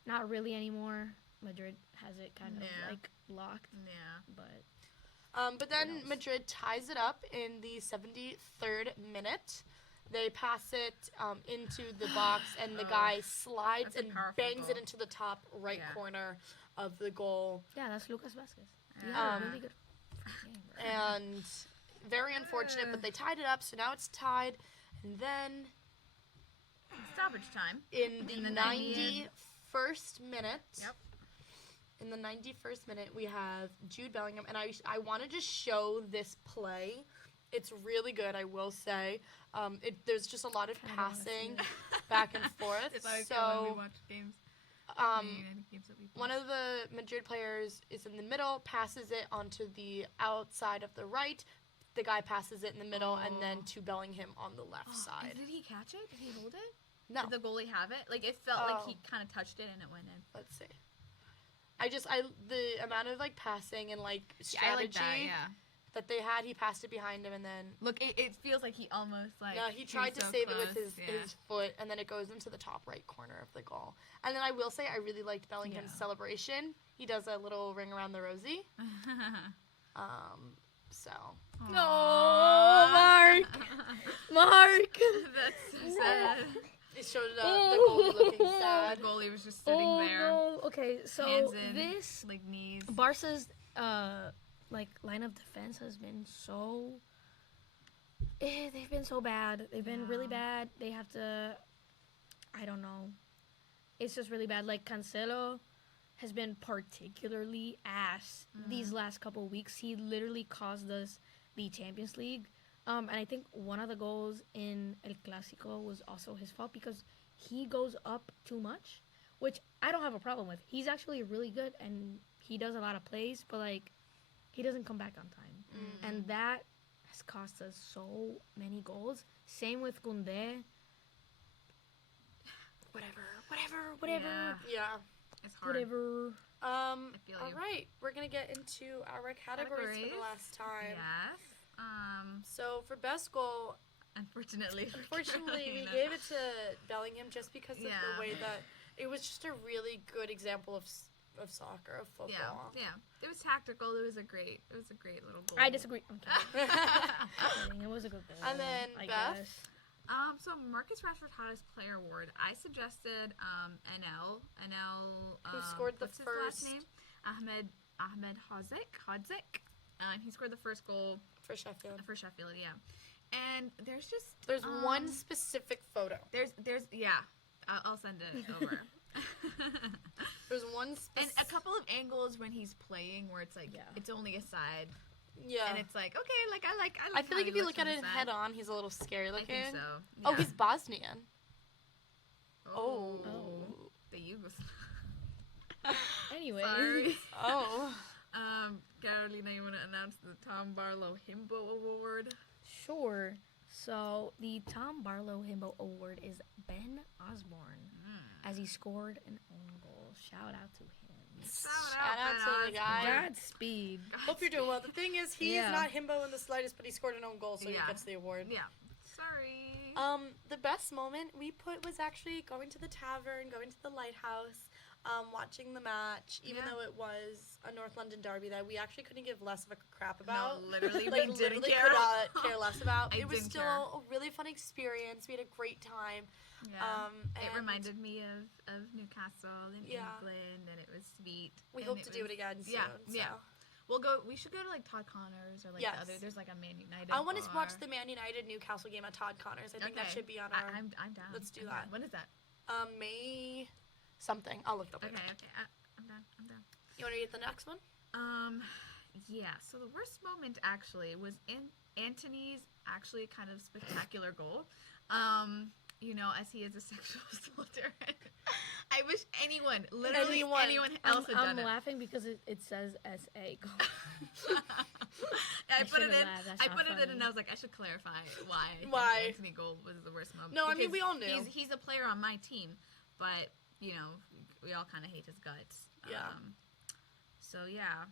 not really anymore. Madrid has it kind of Yeah. like locked, Yeah. But then else? Madrid ties it up in the 73rd minute. They pass it into the box, and the guy slides That's a and powerful bangs it goal. into the top right Yeah. corner of the goal. Yeah, that's Lucas Vasquez. He Yeah. had a really good game, bro. And very unfortunate, but they tied it up, so now it's tied. And then Stoppage time. in the In the 91st minute, Yep. in the 91st minute, we have Jude Bellingham, and I want to just show this play. It's really good, I will say. There's just a lot of Kinda wanna see passing it. back and forth. It's always good when we So, watch games. Games that we one of the Madrid players is in the middle, passes it onto the outside of the right. The guy passes it in the middle, and then to Bellingham on the left side. Did he catch it? Did he hold it? No, Did the goalie have it? Like it felt like Oh. he kind of touched it and it went in. let's see. The amount of like passing and like strategy I like that. Yeah. that they had, he passed it behind him, and then Look, it feels like he almost like. no, he was tried to so save it with close, his foot, and then it goes into the top right corner of the goal. And then I will say I really liked Bellingham's Yeah. celebration. He does a little ring around the rosy. So No, Mark. Mark. That's so sad. it showed the goalie looking The sad. goalie was just sitting Oh there, no. Okay, so hands in, this like knees. Barca's like line of defense has been so. They've been so bad. They've been really bad. They have to. I don't know. It's just really bad. Like Cancelo has been particularly ass these last couple weeks. He literally caused us the Champions League. And I think one of the goals in El Clasico was also his fault because he goes up too much, which I don't have a problem with. He's actually really good and he does a lot of plays, but like he doesn't come back on time. And that has cost us so many goals. Same with Koundé. Whatever. Yeah. It's hard. Whatever. feel All you. right, we're gonna get into our categories for the Categories? last time. Yes. So for best goal, Unfortunately. unfortunately, we No. gave it to Bellingham just because of Yeah. the way that it was just a really good example of soccer, of Yeah, football. yeah. It was tactical. It was a great little goal. I disagree. I'm kidding. I'm kidding. It was a good goal. And then I Beth? guess. So Marcus Rashford Hottest Player Award. I suggested NL. Who scored the what's his first- last name? Ahmed Hodzik. He scored the first goal For Sheffield. for Sheffield. Yeah. And there's just There's one specific photo. there's yeah. I'll send it over. There's one And specific. a couple of angles when he's playing where it's like Yeah. it's only a side Yeah. and it's like okay, like I like I feel how like he if you looks look at from it the head side. on, he's a little scary I looking. think so. Oh, Yeah. he's Bosnian. Oh. Oh. The Yugos. Anyway. Sorry. Oh. Carolina, you want to announce the Tom Barlow Himbo Award? Sure. So the Tom Barlow Himbo Award is Ben Osborne, as he scored an own goal. Shout out to him. Shout out to the guy. Godspeed. Hope you're doing well. The thing is, he's Yeah. not himbo in the slightest, but he scored an own goal, so he Yeah. gets the award. Yeah. Sorry. The best moment we put was actually going to the tavern, going to the lighthouse, watching the match, even Yeah. though it was a North London derby that we actually couldn't give less of a crap about. No, literally, Like, we didn't literally care. could not care less about. I It was didn't still care. a really fun experience. We had a great time. Yeah. It and reminded me of Newcastle in Yeah. England, and it was sweet. We and hope to do it again soon. Yeah, so. yeah. We should go to like Todd Connors or like Yes. the other. There's like a Man United. I want to bar. watch the Man United Newcastle game at Todd Connors. I think that should be on our I'm down. let's do I'm that. down. When is that? May something. I'll look it up. Okay, later. okay. I'm down. I'm down. You want to read the next one? Yeah. So the worst moment actually was in Anthony's actually kind of spectacular goal. You know, as he is a sexual assaulter. I wish literally anyone else had I'm done it. laughing because it says S.A. I put it should've in. laughed. That's I not put it in, funny. and I was like, I should clarify why. I think Why? Anthony Gold was the worst moment. No, I mean, Because we all knew. He's a player on my team, but you know, we all kind of hate his guts. Yeah. So yeah,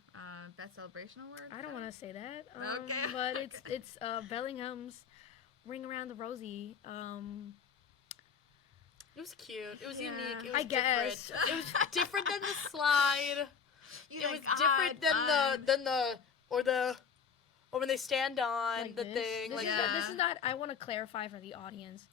best celebration award. I don't want to say that. Okay. But it's Bellingham's Ring Around the Rosie. It was cute. It was Yeah, unique. It was I guess. different. It was different than the slide. You It was like, different or when they stand on Like the this. thing. This, Like is Yeah. not, this is not. I want to clarify for the audience.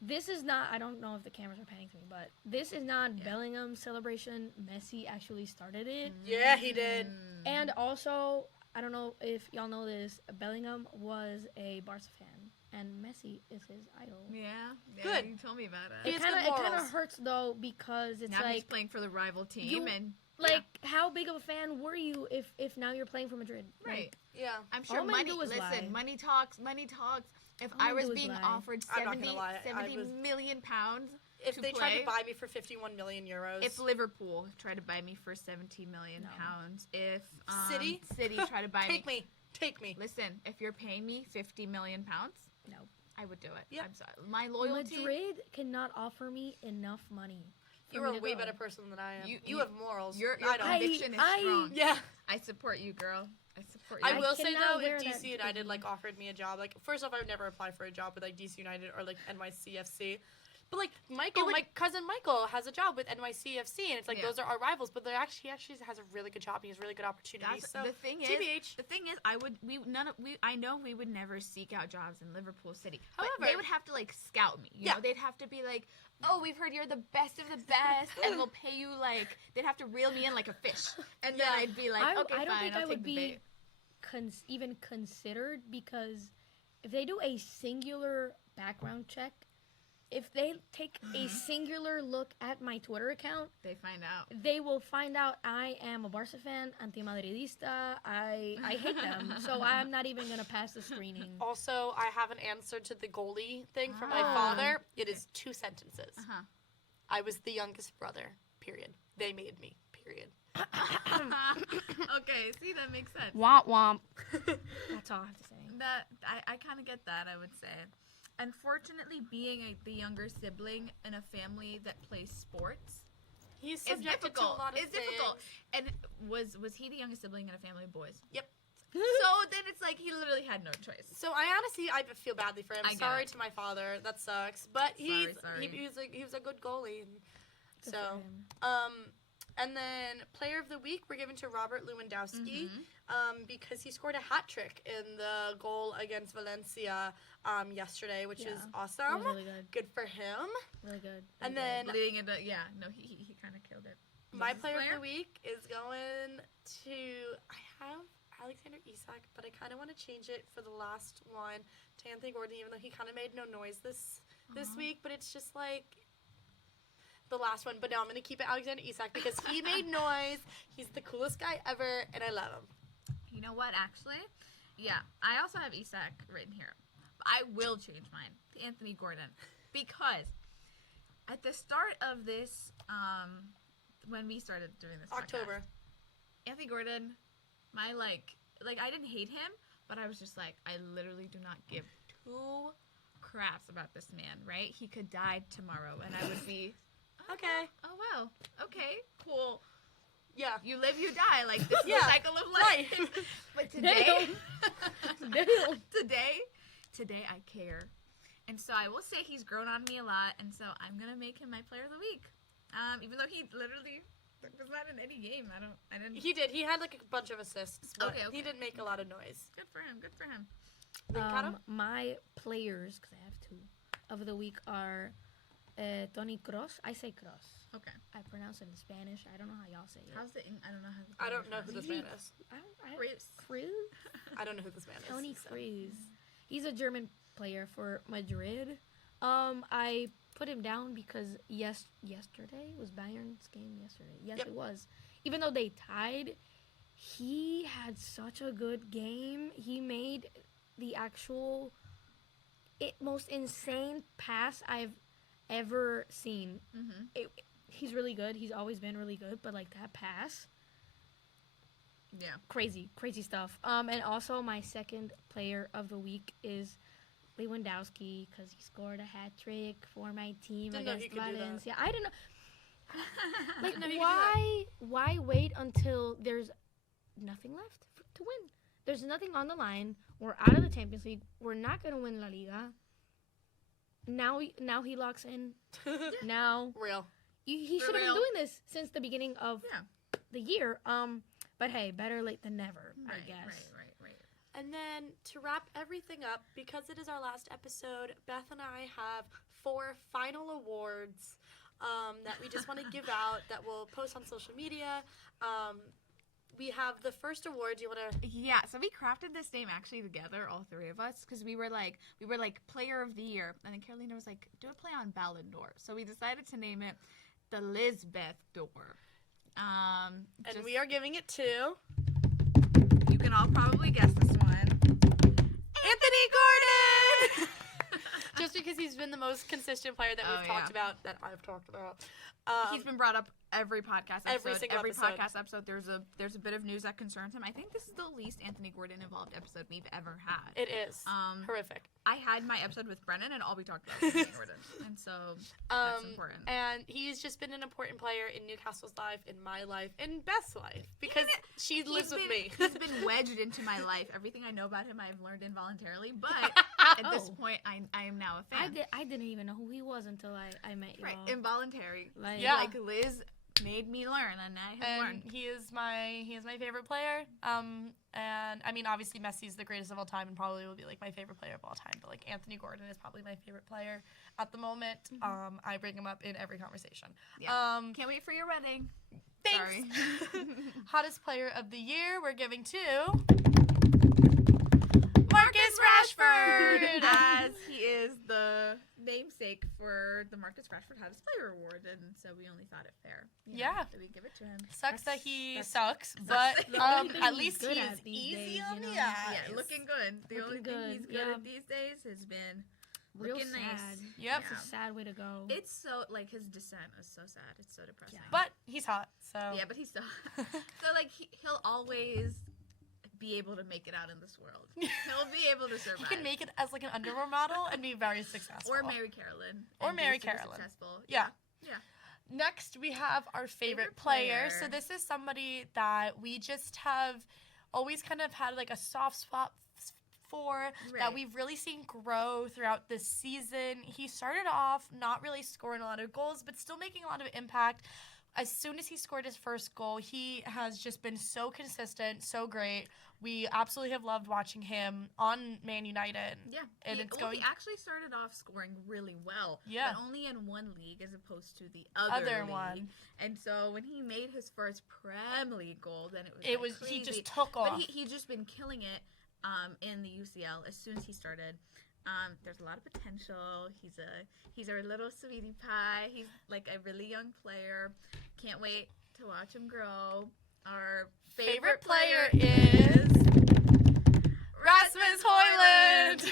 This is not. I don't know if the cameras are panning to me, but this is not Bellingham's celebration. Messi actually started it, yeah, he did. and also I don't know if y'all know this. Bellingham was a Barca fan, and Messi is his idol. Yeah. Good. You told me about He it. has It good kind morals. of hurts though because it's Now he's like playing for the rival team, you- and like how big of a fan were you if now you're playing for Madrid? Like, right. Yeah. I'm sure all men money. do is Listen, lie. money talks. Money talks. If All I men was do is being lie. offered I'm not 70 gonna lie, I 70 was- million pounds, If to they tried play. to buy me for 51 million euros. if Liverpool tried to buy me for 70 million No. pounds, if City? City tried to buy me, Take me. listen, if you're paying me 50 million pounds, No. I would do it. Yep. I'm sorry. My loyalty. Madrid cannot offer me enough money. for You me are a to way go. better person than I am. You- You have morals. Your I don't. conviction is I- strong. Yeah. I support you, girl. I support you. I will say cannot though, wear if that DC United because- like offered me a job, like first off, I would never apply for a job with like DC United or like NYCFC. But like Michael, my cousin Michael has a job with NYCFC, and it's like Yeah. those are our rivals. But he actually has a really good job. He has really good opportunities. That's, So the thing is, TBH. I know we would never seek out jobs in Liverpool City. But However- they would have to like scout me. You Yeah. know, they'd have to be like, "Oh, we've heard you're the best of the best," and we'll pay you like they'd have to reel me in like a fish, and then Yeah. I'd be like, I "Okay, don't fine, think I'll I take would the be bait." even considered because if they do a singular background check, if they take a singular look at my Twitter account, They find out. they will find out I am a Barca fan, anti-Madridista. I hate them, so I'm not even gonna pass the screening. Also, I have an answer to the goalie thing from my Ah. father. It is 2 sentences. Uh-huh. I was the youngest brother. Period. They made me. Period. Okay, see that makes sense. Womp womp. That's all I have to say. That I kind of get that. I would say, unfortunately, being the younger sibling in a family that plays sports He's is subjected to a difficult. lot of It's difficult. things. And was he the youngest sibling in a family of boys? Yep. So then it's like he literally had no choice. So I feel badly for him. I get Sorry it. to my father. That sucks. But Sorry. he was a good goalie. Good So for him. and then player of the week we're giving to Robert Lewandowski Mm-hmm. because he scored a hat trick in the goal against Valencia yesterday, which is Yeah. awesome. It was really good. Good for him. Really good. And Really then Leading into he kind of killed it. my Who's player of the week is going to I have Alexander Isak, but I kind of want to change it for the last one to Anthony Gordon, even though he kind of made no noise this week. But it's just like the last one. But no, I'm going to keep it Alexander Isak because he made noise. He's the coolest guy ever, and I love him. You know what? Actually, yeah, I also have Isak written here. I will change mine to Anthony Gordon because at the start of this, when we started doing this October. podcast, Anthony Gordon, my like I didn't hate him, but I was just like, I literally do not give two craps about this man, right? He could die tomorrow, and I would be, Okay. oh wow, okay, cool. Yeah. You live, you die. Like, this is Yeah. the cycle of life. But today, today I care. And so I will say he's grown on me a lot, and so I'm going to make him my player of the week. Even though he literally was not in any game. I didn't. He did. He had like a bunch of assists, but Okay. he didn't make a lot of noise. Good for him. Good for him. Ricardo? My players, because I have two, of the week are Tony Kroos. I say Kroos. Okay. I pronounce it in Spanish. I don't know how y'all say it. How's the I don't know how. I don't know who this man is. Cruz. Kroos? I don't know who this man is. Tony so. Kroos. He's a German player for Madrid. I put him down because yesterday was Bayern's game yesterday. Yes, Yep. it was. Even though they tied, he had such a good game. He made the actual most insane pass I've ever seen. Mm-hmm. He's really good. He's always been really good, but like that pass, Yeah. crazy stuff. And also my second player of the week is Lewandowski because he scored a hat trick for my team Didn't know against he could do that. Valencia. I don't know. Like, Didn't know he could do why wait until there's nothing left to win? There's nothing on the line. We're out of the Champions League. We're not gonna win La Liga. Now he locks in. Now Real. he For should have been real. doing this since the beginning of Yeah. the year. But hey, better late than never, I Right, guess. Right. And then to wrap everything up, because it is our last episode, Beth and I have 4 final awards that we just want to give out that we'll post on social media. We have the first award. Do you want to? Yeah, so we crafted this name actually together, all 3 of us, because we were like player of the year, and then Carolina was like, do a play on Ballon d'Or. So we decided to name it the Lisbeth d'Or. And we are giving it to You can all probably guess this one. Anthony Gordon. Just because he's been the most consistent player that we've talked yeah. about, that I've talked about. He's been brought up every podcast episode. Every single episode. Podcast episode, there's a bit of news that concerns him. I think this is the least Anthony Gordon involved episode we've ever had. It is horrific. I had my episode with Brennan, and all we talked about was Anthony Gordon, and so that's important. And he's just been an important player in Newcastle's life, in my life, in Beth's life, because she lives with me. He's been wedged into my life. Everything I know about him, I've learned involuntarily. But at this point, I am now a fan. I didn't even know who he was until I met you. Right, all. involuntary. Like, Yeah. Like Liz made me learn, and I have learned. And he is my favorite player. And I mean, obviously Messi's the greatest of all time, and probably will be like my favorite player of all time. But like Anthony Gordon is probably my favorite player at the moment. I bring him up in every conversation. Yeah. Can't wait for your wedding. Thanks. Sorry. Hottest player of the year we're giving to Marcus Rashford. As he is the namesake for the Marcus Rashford Hottest Player Award, and so we only thought it fair. Yeah. That we give it to him. Sucks that he that's- sucks, sucks. but The only thing at he's least good he at is these easy days, on you the know? eyes. Yeah, looking good. The only Looking thing he's good, good yeah. at these days has been real looking sad. nice. Yep. It's a sad way to go. It's so like his descent is so sad. It's so depressing. Yeah. But he's hot, so yeah, but he's so so like he'll always be able to make it out in this world. He'll be able to he survive. can make it as like an underwear model and be very successful. or Mary Carolyn. Or and be Mary super Carolyn. Successful. Yeah. Yeah. Next, we have our favorite Favorite player. player. So this is somebody that we just have always kind of had like a soft spot for, that Right. we've really seen grow throughout this season. He started off not really scoring a lot of goals, but still making a lot of impact. As soon as he scored his first goal, he has just been so consistent, so great. We absolutely have loved watching him on Man United. Yeah. And he, it's well, going- he actually started off scoring really well. Yeah. But only in one league as opposed to the other league. one. And so when he made his first Prem League goal, then It like was crazy. he just took off. But he just been killing it in the UCL as soon as he started. There's a lot of potential. He's our little sweetie pie. He's like a really young player. Can't wait to watch him grow. Our favorite player is Rasmus Hoyland.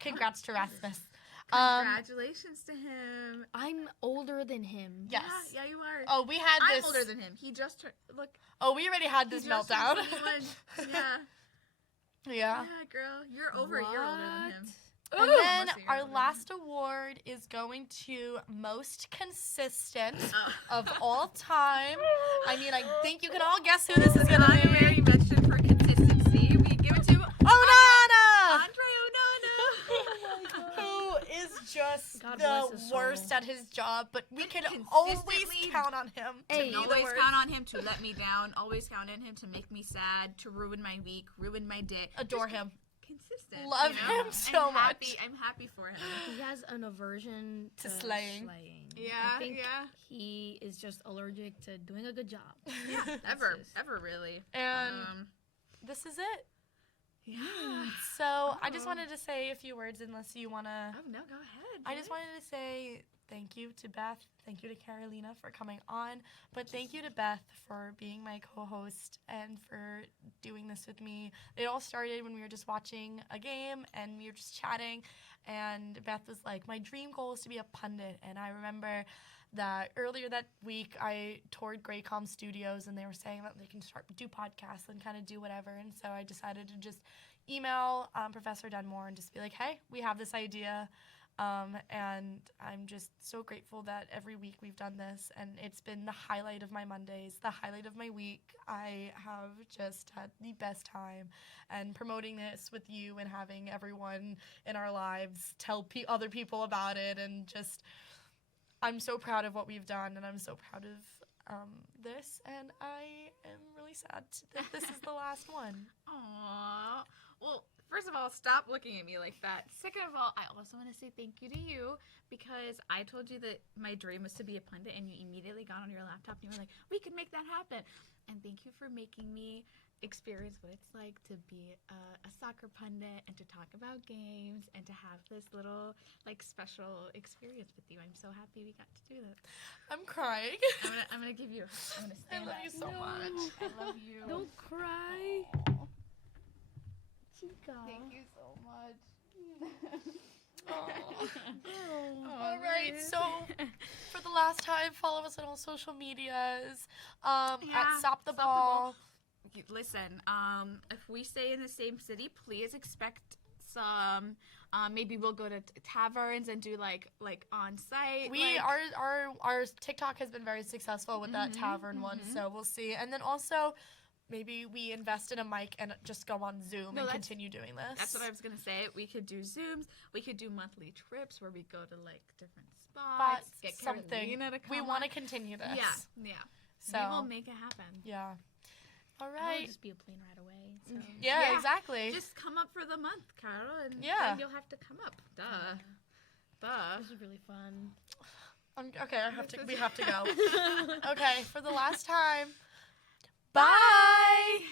Congrats to Rasmus. Congratulations to him. I'm older than him. Yes. Yeah, you are. Oh, we had I'm this. older than him. He just turned. Look. Oh, we already had he this just meltdown. turned 21. Yeah. Yeah. Yeah, girl, you're over a year older than him. And Ooh, then almost a year our older than last award is going to most consistent Oh. of all time. I mean, I think you can all guess who this is going to Honorary be. mention for consistency. We give it to Onana! Andre Onana. Who is just God bless his the soul. worst at his job, but we can Consistently- always count on him to Hey, be the Always worst. count on him to let me down. Always count on him to make me sad, to ruin my week, ruin my day. Adore Just him. Consistent. Love you know? him so I'm happy, much. I'm happy for him. He has an aversion To to slaying. Yeah, I think yeah. he is just allergic to doing a good job. Ever, his- ever really. And this is it. Yeah. So I just wanted to say a few words unless you want to. Oh no, go ahead. I just Joyce. wanted to say thank you to Beth, thank you to Carolina for coming on, but thank you to Beth for being my co-host and for doing this with me. It all started when we were just watching a game and we were just chatting, and Beth was like, my dream goal is to be a pundit. And I remember that earlier that week I toured Graycom Studios and they were saying that they can do podcasts and kind of do whatever, and so I decided to just email Professor Dunmore and just be like, hey, we have this idea. And I'm just so grateful that every week we've done this, and it's been the highlight of my Mondays, the highlight of my week. I have just had the best time, and promoting this with you and having everyone in our lives tell other people about it, and just I'm so proud of what we've done, and I'm so proud of this, and I am really sad that this is the last one. Aww. Well, first of all, stop looking at me like that. Second of all, I also want to say thank you to you because I told you that my dream was to be a pundit and you immediately got on your laptop and you were like, we can make that happen. And thank you for making me experience what it's like to be a soccer pundit and to talk about games and to have this little like special experience with you. I'm so happy we got to do that. I'm crying. I'm gonna give you. I'm gonna I stand love up. you so No. much. I love you. Don't cry. Chica. Thank you so much. All right, so for the last time, follow us on all social medias at Stop the Ball. Listen, if we stay in the same city, please expect some. Maybe we'll go to taverns and do like on site. We our TikTok has been very successful with that tavern one, so we'll see. And then also, maybe we invest in a mic and just go on Zoom and that's- continue doing this. That's what I was gonna say. We could do Zooms. We could do monthly trips where we go to like different spots. But Get something. Carolina to come We want to on. continue this. Yeah. So We will make it happen. yeah. All I'll right. just be a plane right away. So. Yeah, Yeah. exactly. Just come up for the month, Carol, and Yeah. then you'll have to come up. Duh. This was really fun. Okay, we have to go. Okay, for the last time. Bye.